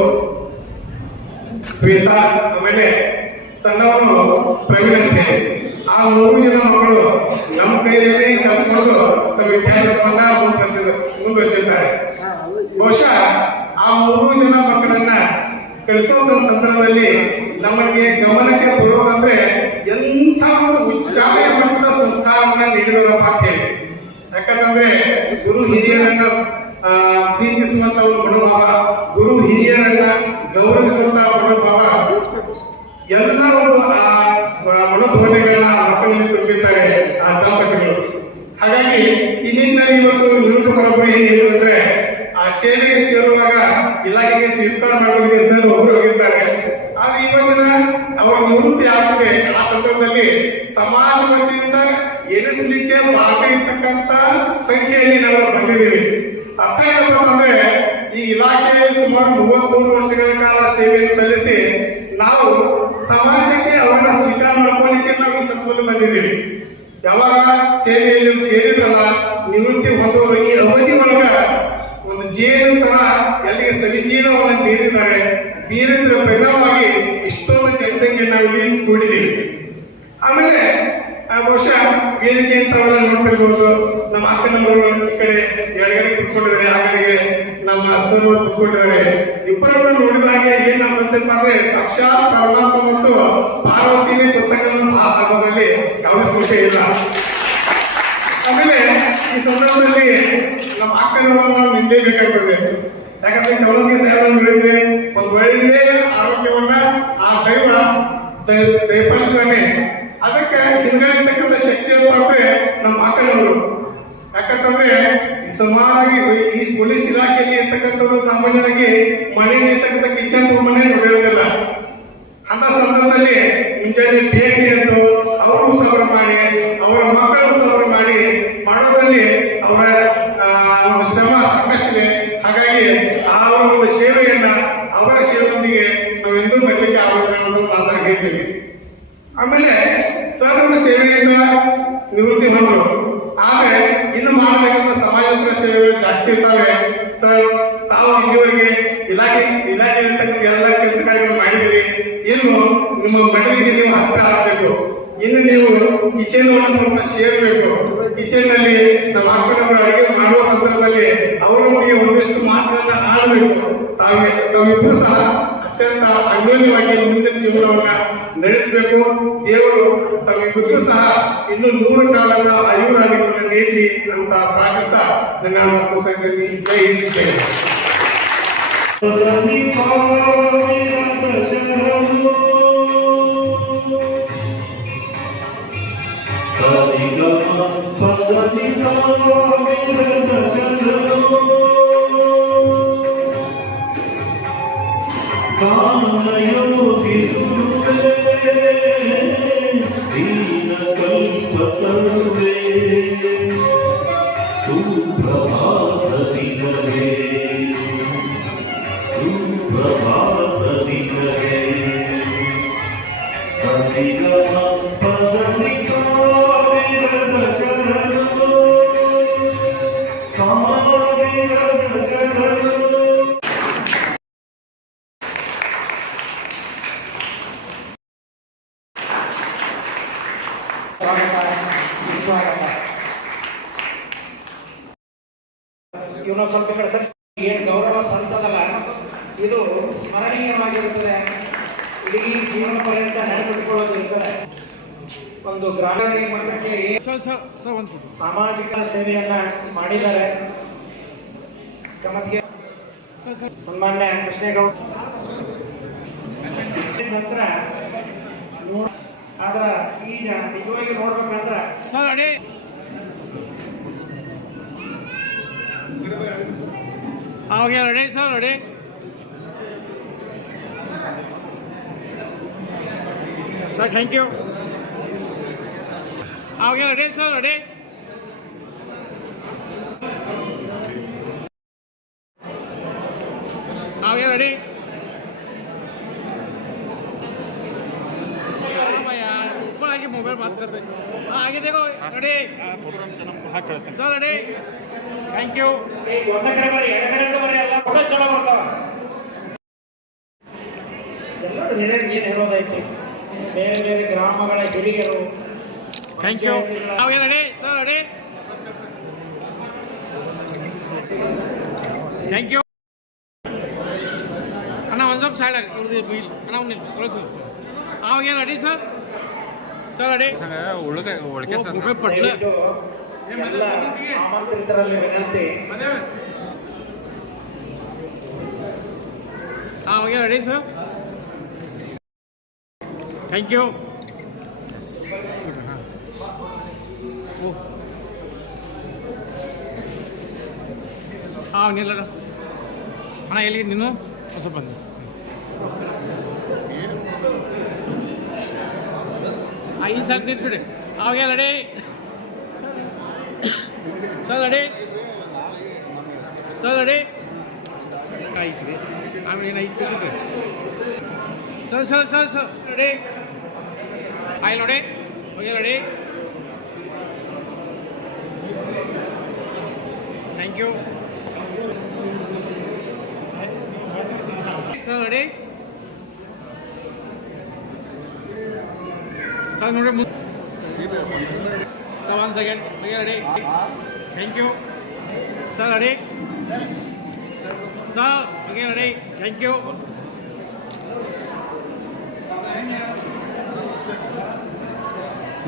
ಶ್ವೇತಾ, ಆಮೇಲೆ ಸಣ್ಣವನು ಪ್ರವೀಣ್ ಅಂತ. ಆ 3 ಜನ ಮಕ್ಕಳು ನಮ್ಮ ಕೈಯಲ್ಲಿ ಕಲ್ತ್ಕೊಂಡು ತಮ್ಮ ವಿದ್ಯಾಭ್ಯಾಸವನ್ನ ಮುಂದುವರಿಸಿದ್ದಾರೆ. ಬಹುಶಃ ಆ 3 ಜನ ಮಕ್ಕಳನ್ನ ಕಲಿಸೋದ ಸಂದರ್ಭದಲ್ಲಿ ನಮಗೆ ಗಮನಕ್ಕೆ ಬರೋದಂದ್ರೆ ಎಂಥ ಒಂದು ಉಚ್ಚಾರಣೆಯ ಮಟ್ಟದ ಸಂಸ್ಕಾರವನ್ನ ನೀಡಿದರಪ್ಪ ಅಂತ ಹೇಳಿ. ಯಾಕಂತಂದ್ರೆ ಗುರು ಹಿರಿಯರನ್ನ ಪ್ರೀತಿಸುವಂತ ಒಂದು ಮನೋಭಾವ, ಗುರು ಹಿರಿಯರನ್ನ ಗೌರವಿಸುವಂತ ಮನೋಭಾವ, ಎಲ್ಲ ಒಂದು ಆ ಮನೋಭಾವನೆಗಳನ್ನ ಮಕ್ಕಳಲ್ಲಿ ತುಂಬಿದ್ದಾರೆ ಆ ದಂಪತಿಗಳು. ಹಾಗಾಗಿ ಈ ನಿಟ್ಟಿನಲ್ಲಿ ಇವತ್ತು ನಿವೃತ್ತ ಪರಬ್ಬರು ಏನ್ ಹೇಳಿದ್ರೆ, ಆ ಸೇವೆಗೆ ಸೇರುವಾಗ ಇಲಾಖೆಗೆ ಸ್ವೀಕಾರ ಮಾಡೋರಿಗೆ ಸರ್ ಒಬ್ಬರು ಹೋಗಿರ್ತಾರೆ. ಆದ್ರೆ ಇವತ್ತಿನ ಅವರ ನಿವೃತ್ತಿ ಆಗಿದೆ. ಆ ಸಂದರ್ಭದಲ್ಲಿ ಸಮಾಜ ವತಿಯಿಂದ ಎನಿಸಲಿಕ್ಕೆ ಬಾಕಿ ಇರ್ತಕ್ಕಂಥ ಸಂಖ್ಯೆಯಲ್ಲಿ ನಾವು ಬಂದಿದ್ದೀವಿ. ಅರ್ಥ ಏನಪ್ಪ ಅಂದ್ರೆ, ಈ ಇಲಾಖೆಯಲ್ಲಿ ಸುಮಾರು 33 ವರ್ಷಗಳ ಕಾಲ ಸೇವೆಯನ್ನು ಸಲ್ಲಿಸಿ ನಾವು ಸಮಾಜಕ್ಕೆ ಅವರನ್ನ ಸ್ವೀಕಾರ ಮಾಡ್ಕೊಳ್ಳಿಕ್ಕೆ ನಾವು ಈ ಸಂದರ್ಭದಲ್ಲಿ ಬಂದಿದ್ದೀವಿ. ಯಾವಾಗ ಸೇವೆಯಲ್ಲಿ ಸೇರಿದ್ರಲ್ಲ, ನಿವೃತ್ತಿ ಹೊಂದೋರು ಈ ಅವಧಿ ಒಳಗ ಒಂದು ಜೇನು ತರ ಎಲ್ಲಿಗೆ ಸವಿಜೀವನವನ್ನು ಬೀರಿದ್ದಾರೆ. ಬೀರಿದ್ರ ಪರಿಣಾಮವಾಗಿ ಇಷ್ಟೊಂದು ಜನಸಂಖ್ಯೆ ನಾವಿಲ್ಲಿ ಕೂಡಿದ್ದೀವಿ. ಆಮೇಲೆ ಬಹುಶಃ ವೇದಿಕೆ ತಾವೆಲ್ಲ ನೋಡ್ತಿರ್ಬೋದು. ನಮ್ಮ ಅಕ್ಕನವರು ಈ ಕಡೆ ಎಡಗಡೆ ಕುತ್ಕೊಂಡಿದ್ದಾರೆ, ಆ ಕಡೆಗೆ ನಮ್ಮ ಸರ್ ಕುತ್ಕೊಂಡಿದ್ದಾರೆ. ಇಬ್ಬರನ್ನ ನೋಡಿದಾಗ ಏನ್ ಅನ್ಸುತ್ತಪ್ಪ ಅಂದ್ರೆ, ಸಾಕ್ಷಾತ್ ಪರಮಾತ್ಮ ಮತ್ತು ಪಾರ್ವತಿನೇ ಗೊತ್ತಕ್ಕನ್ನು ಪಾಸ್ ಆಗೋದ್ರಲ್ಲಿ ಯಾವುದೇ ಸಂಶಯ ಇಲ್ಲ. ಆಮೇಲೆ ಈ ಸಂದರ್ಭದಲ್ಲಿ ನಮ್ಮ ಅಕ್ಕನವರನ್ನ ನಾವು ನಿಂದೇಬೇಕಾಗ್ತದೆ. ಯಾಕಂದ್ರೆ ಕವಲಗಿ ಸಾಹೇಬರನ್ನು ಹೇಳಿದ್ರೆ ಒಂದು ಒಳ್ಳೆ ಆರೋಗ್ಯವನ್ನ ಆ ದೈವ ದಯಪಾಲಿಸಿದಾನೆ. ಅದಕ್ಕೆ ಹಿಂಗಳಿರ್ತಕ್ಕಂಥ ಶಕ್ತಿ ಅಂದ್ರೆ ನಮ್ಮ ಅಕ್ಕನವರು. ಯಾಕಂತಂದ್ರೆ ಈ ಸಮಾಜವಾಗಿ ಈ ಪೊಲೀಸ್ ಇಲಾಖೆಯಲ್ಲಿ ಇರ್ತಕ್ಕಂಥವ್ರು ಸಾಮಾನ್ಯವಾಗಿ ಮನೆಯಲ್ಲಿ ಇರ್ತಕ್ಕಂಥ ಕಿಚನ್ ರೂಮ್ ಮನೆ ನೋಡಿರೋದಿಲ್ಲ. ಅಂತ ಸಂದರ್ಭದಲ್ಲಿ ಮುಂಜಾನೆ ಬೇಗನೆ ಅಂತ ಅವರು ಸಬರ ಮಾಡಿ, ಅವರ ಮಕ್ಕಳು ಸಬರ ಮಾಡಿ ಮಾಡೋದ್ರಲ್ಲಿ ಅವರ ಒಂದು ಶ್ರಮ ಸಾಕಷ್ಟಿದೆ. ಹಾಗಾಗಿ ಅವರ ಒಂದು ಸೇವೆಯನ್ನ ಅವರ ಸೇವೆಯೊಂದಿಗೆ ನಾವೆಂದೂ ಬರಲಿಕ್ಕೆ ಆಗೋದಿಲ್ಲ ಅನ್ನೋದು ಮಾತನ್ನ ಹೇಳ್ತೀವಿ. ಆಮೇಲೆ ಸರ್ ಅವರ ಸೇವೆಯಿಂದ ನಿವೃತ್ತಿ ಹೊಂದರು. ಆದ್ರೆ ಇನ್ನು ಮಾಡಬೇಕಂತ ಸಮಾಜೋತ್ತರ ಸೇವೆಗಳು ಜಾಸ್ತಿ ಇರ್ತಾವೆ. ಸರ್ ತಾವು ಇಲ್ಲಿವರೆಗೆ ಇಲಾಖೆಯಲ್ಲಿರ್ತಕ್ಕಂಥ ಎಲ್ಲ ಕೆಲಸ ಕಾರ್ಯಗಳು ಮಾಡಿದ್ದೀರಿ. ಇನ್ನು ನಿಮ್ಮ ಮನೆಗೆ ನೀವು ಹತ್ತಿರ ಆಗಬೇಕು. ಇನ್ನು ನೀವು ಕಿಚನ್ ಸ್ವಲ್ಪ ಸೇರ್ಬೇಕು. ಕಿಚನ್ ನಲ್ಲಿ ನಮ್ಮ ಅಕ್ಕನವರು ಅಡುಗೆ ಮಾಡುವ ಸಂದರ್ಭದಲ್ಲಿ ಅವರೊಂದಿಗೆ ಒಂದಿಷ್ಟು ಮಾತುಗಳನ್ನ ಆಡಬೇಕು. ತಾವಿಬ್ಬರು ಸಹ ಅತ್ಯಂತ ಅನ್ಯೋನ್ಯವಾಗಿ ಮುಂದಿನ ಜೀವನವನ್ನ ನಡೆಸಬೇಕು. ದೇವರು ತಮ್ಮಿಬ್ಬರಿಗೂ ಸಹ ಇನ್ನು 100 ಕಾಲದ ಆಯುರಾದಿಗಳನ್ನು ನೀಡಲಿ ಅಂತ ಪ್ರಾರ್ಥಿಸ್ತಾ ನನ್ನ ಮಾತು ಸಂಗತಿ. ಜೈ ಹಿಂದ್, ಜೈ ಕಾಮಯೋಗಿ ದೀನ ಕಲ್ಪತರುವೆ ಸುಪ್ರಭಾತ ದಿನವೇ ಸುಪ್ರಭಾತ ದಿನವೇ ಸ್ವಾಗತ ಸುಸ್ವಾಗತ. ಇವನು ಸ್ವಲ್ಪ ಕಡೆ ಸರ್ ಏನು ಗೌರವ ಸಲ್ತದಲ್ಲ ಇದು ಸ್ಮರಣೀಯವಾಗಿರುತ್ತದೆ. ಇಡೀ ಜೀವನ ಪರ್ಯಂತ ನೆನಪಿಟ್ಕೊಳ್ಳೋದು ಇರ್ತದೆ. ಒಂದು ಗ್ರಾಮೀಣ ಮಟ್ಟಕ್ಕೆ ಸಾಮಾಜಿಕ ಸೇವೆಯನ್ನ ಮಾಡಿದ್ದಾರೆ. ನಮಗೆ ಸನ್ಮಾನ್ಯ ಕೃಷ್ಣೇಗೌಡ ನಂತರ ಆದ್ರ ಈಗ ನಿಜವಾಗಿ ನೋಡ್ಬೇಕಂದ್ರ ready sir ready sir thank you. Ready sir ready ready ऊपर आके मोबाइल बात करते आगे देखो ready sir ready thank you. ಎಲ್ಲರೂ ಏನೇನು ಹೇಳೋದೈತಿ ಬೇರೆ ಬೇರೆ ಗ್ರಾಮಗಳ ಹಿರಿಯರು. Thank you. Ready sir ready thank you. ಅಣ್ಣ ಒಂದು ಸ್ವಲ್ಪ ಸೈಡ್ ಬಿಲ್ ಅಣ್ಣ sir ready sir sir ready ಒಳಗೆ ಸರ್ ಪಟ್ಲ ಆಮಂತ್ರಿತರಲ್ಲಿ ವಿನಂತಿ. Ready sir thank you. ನಿಲ್ಲ ಅಣ್ಣ ಎಲ್ಲಿ ನೀನು ಸ್ವಲ್ಪ ಬಂದು ಈ ಸಾಕು ನಿಂತ್ಬಿಡಿ. ಅವಾಗ ready sir ready sir ready ಐತ್ರಿ ಆಮೇಲೆ ಏನು ಐತಿ sir sir sir sir ready ಆಯ್ ನೋಡಿ okay ready thank you sir ready sir ನೋಡಿ sir 1 second okay ready thank you sir ready sir okay ready thank you.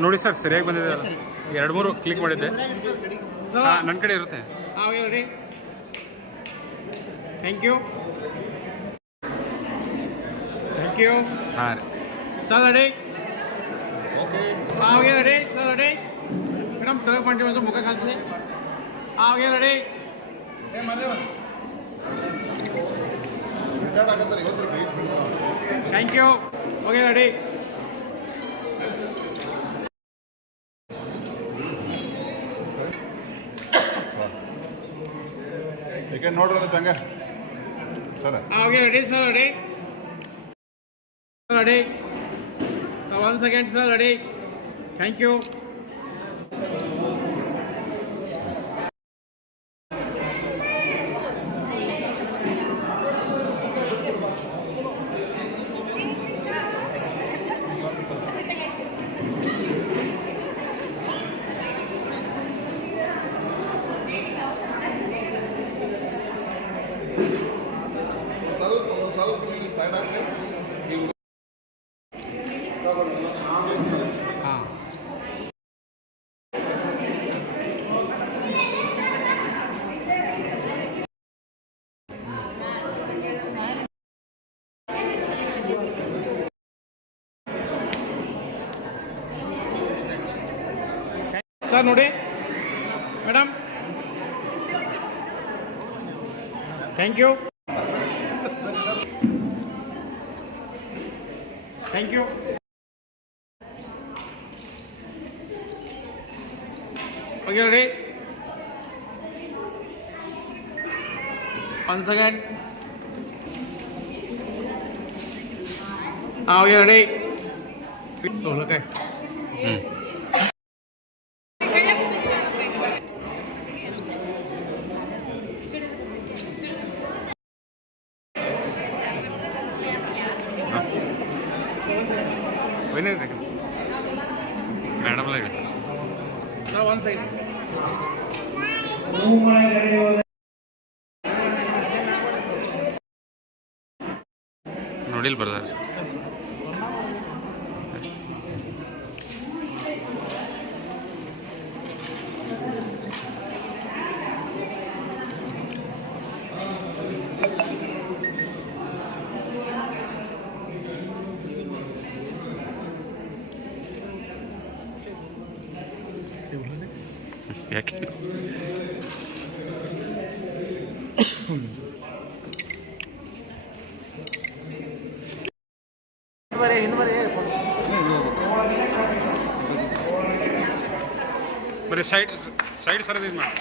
ನೋಡಿ ಸರ್ ಸರಿಯಾಗಿ ಬಂದಿದೆ. 2-3 ಕ್ಲಿಕ್ ಮಾಡಿದ್ದೆ. ನನ್ನ ಕಡೆ ಇರುತ್ತೆ. Ready thank you thank you. ಹಾಂ ರೀ sir ready ready sir ready madam ತಲೆ ಮಾಡಿ ಒಂದು ಮುಖ ಕಾಣಿಸ್ಲಿ. Ready thank you okay ready ನೋಡ್ರಿ ಹಂಗ sir okay ready sir ready ready 1 second sir ready thank you. ಸ್ವಲ್ಪ ಸೈಡ್ ಹಾಕಿ ಹಾಂ ಸರ್ ನೋಡಿ madam thank you thank you. Okay ready 1 second okay ready okay madam sir ಒಂದು side ನೋಡಿಲ್ ಬರ್ದಾರ ಯಾಕೆ ಬರೀ ಸೈಡ್ ಸೈಡ್ ಸರ್ ಇದು ಮಾಡಿ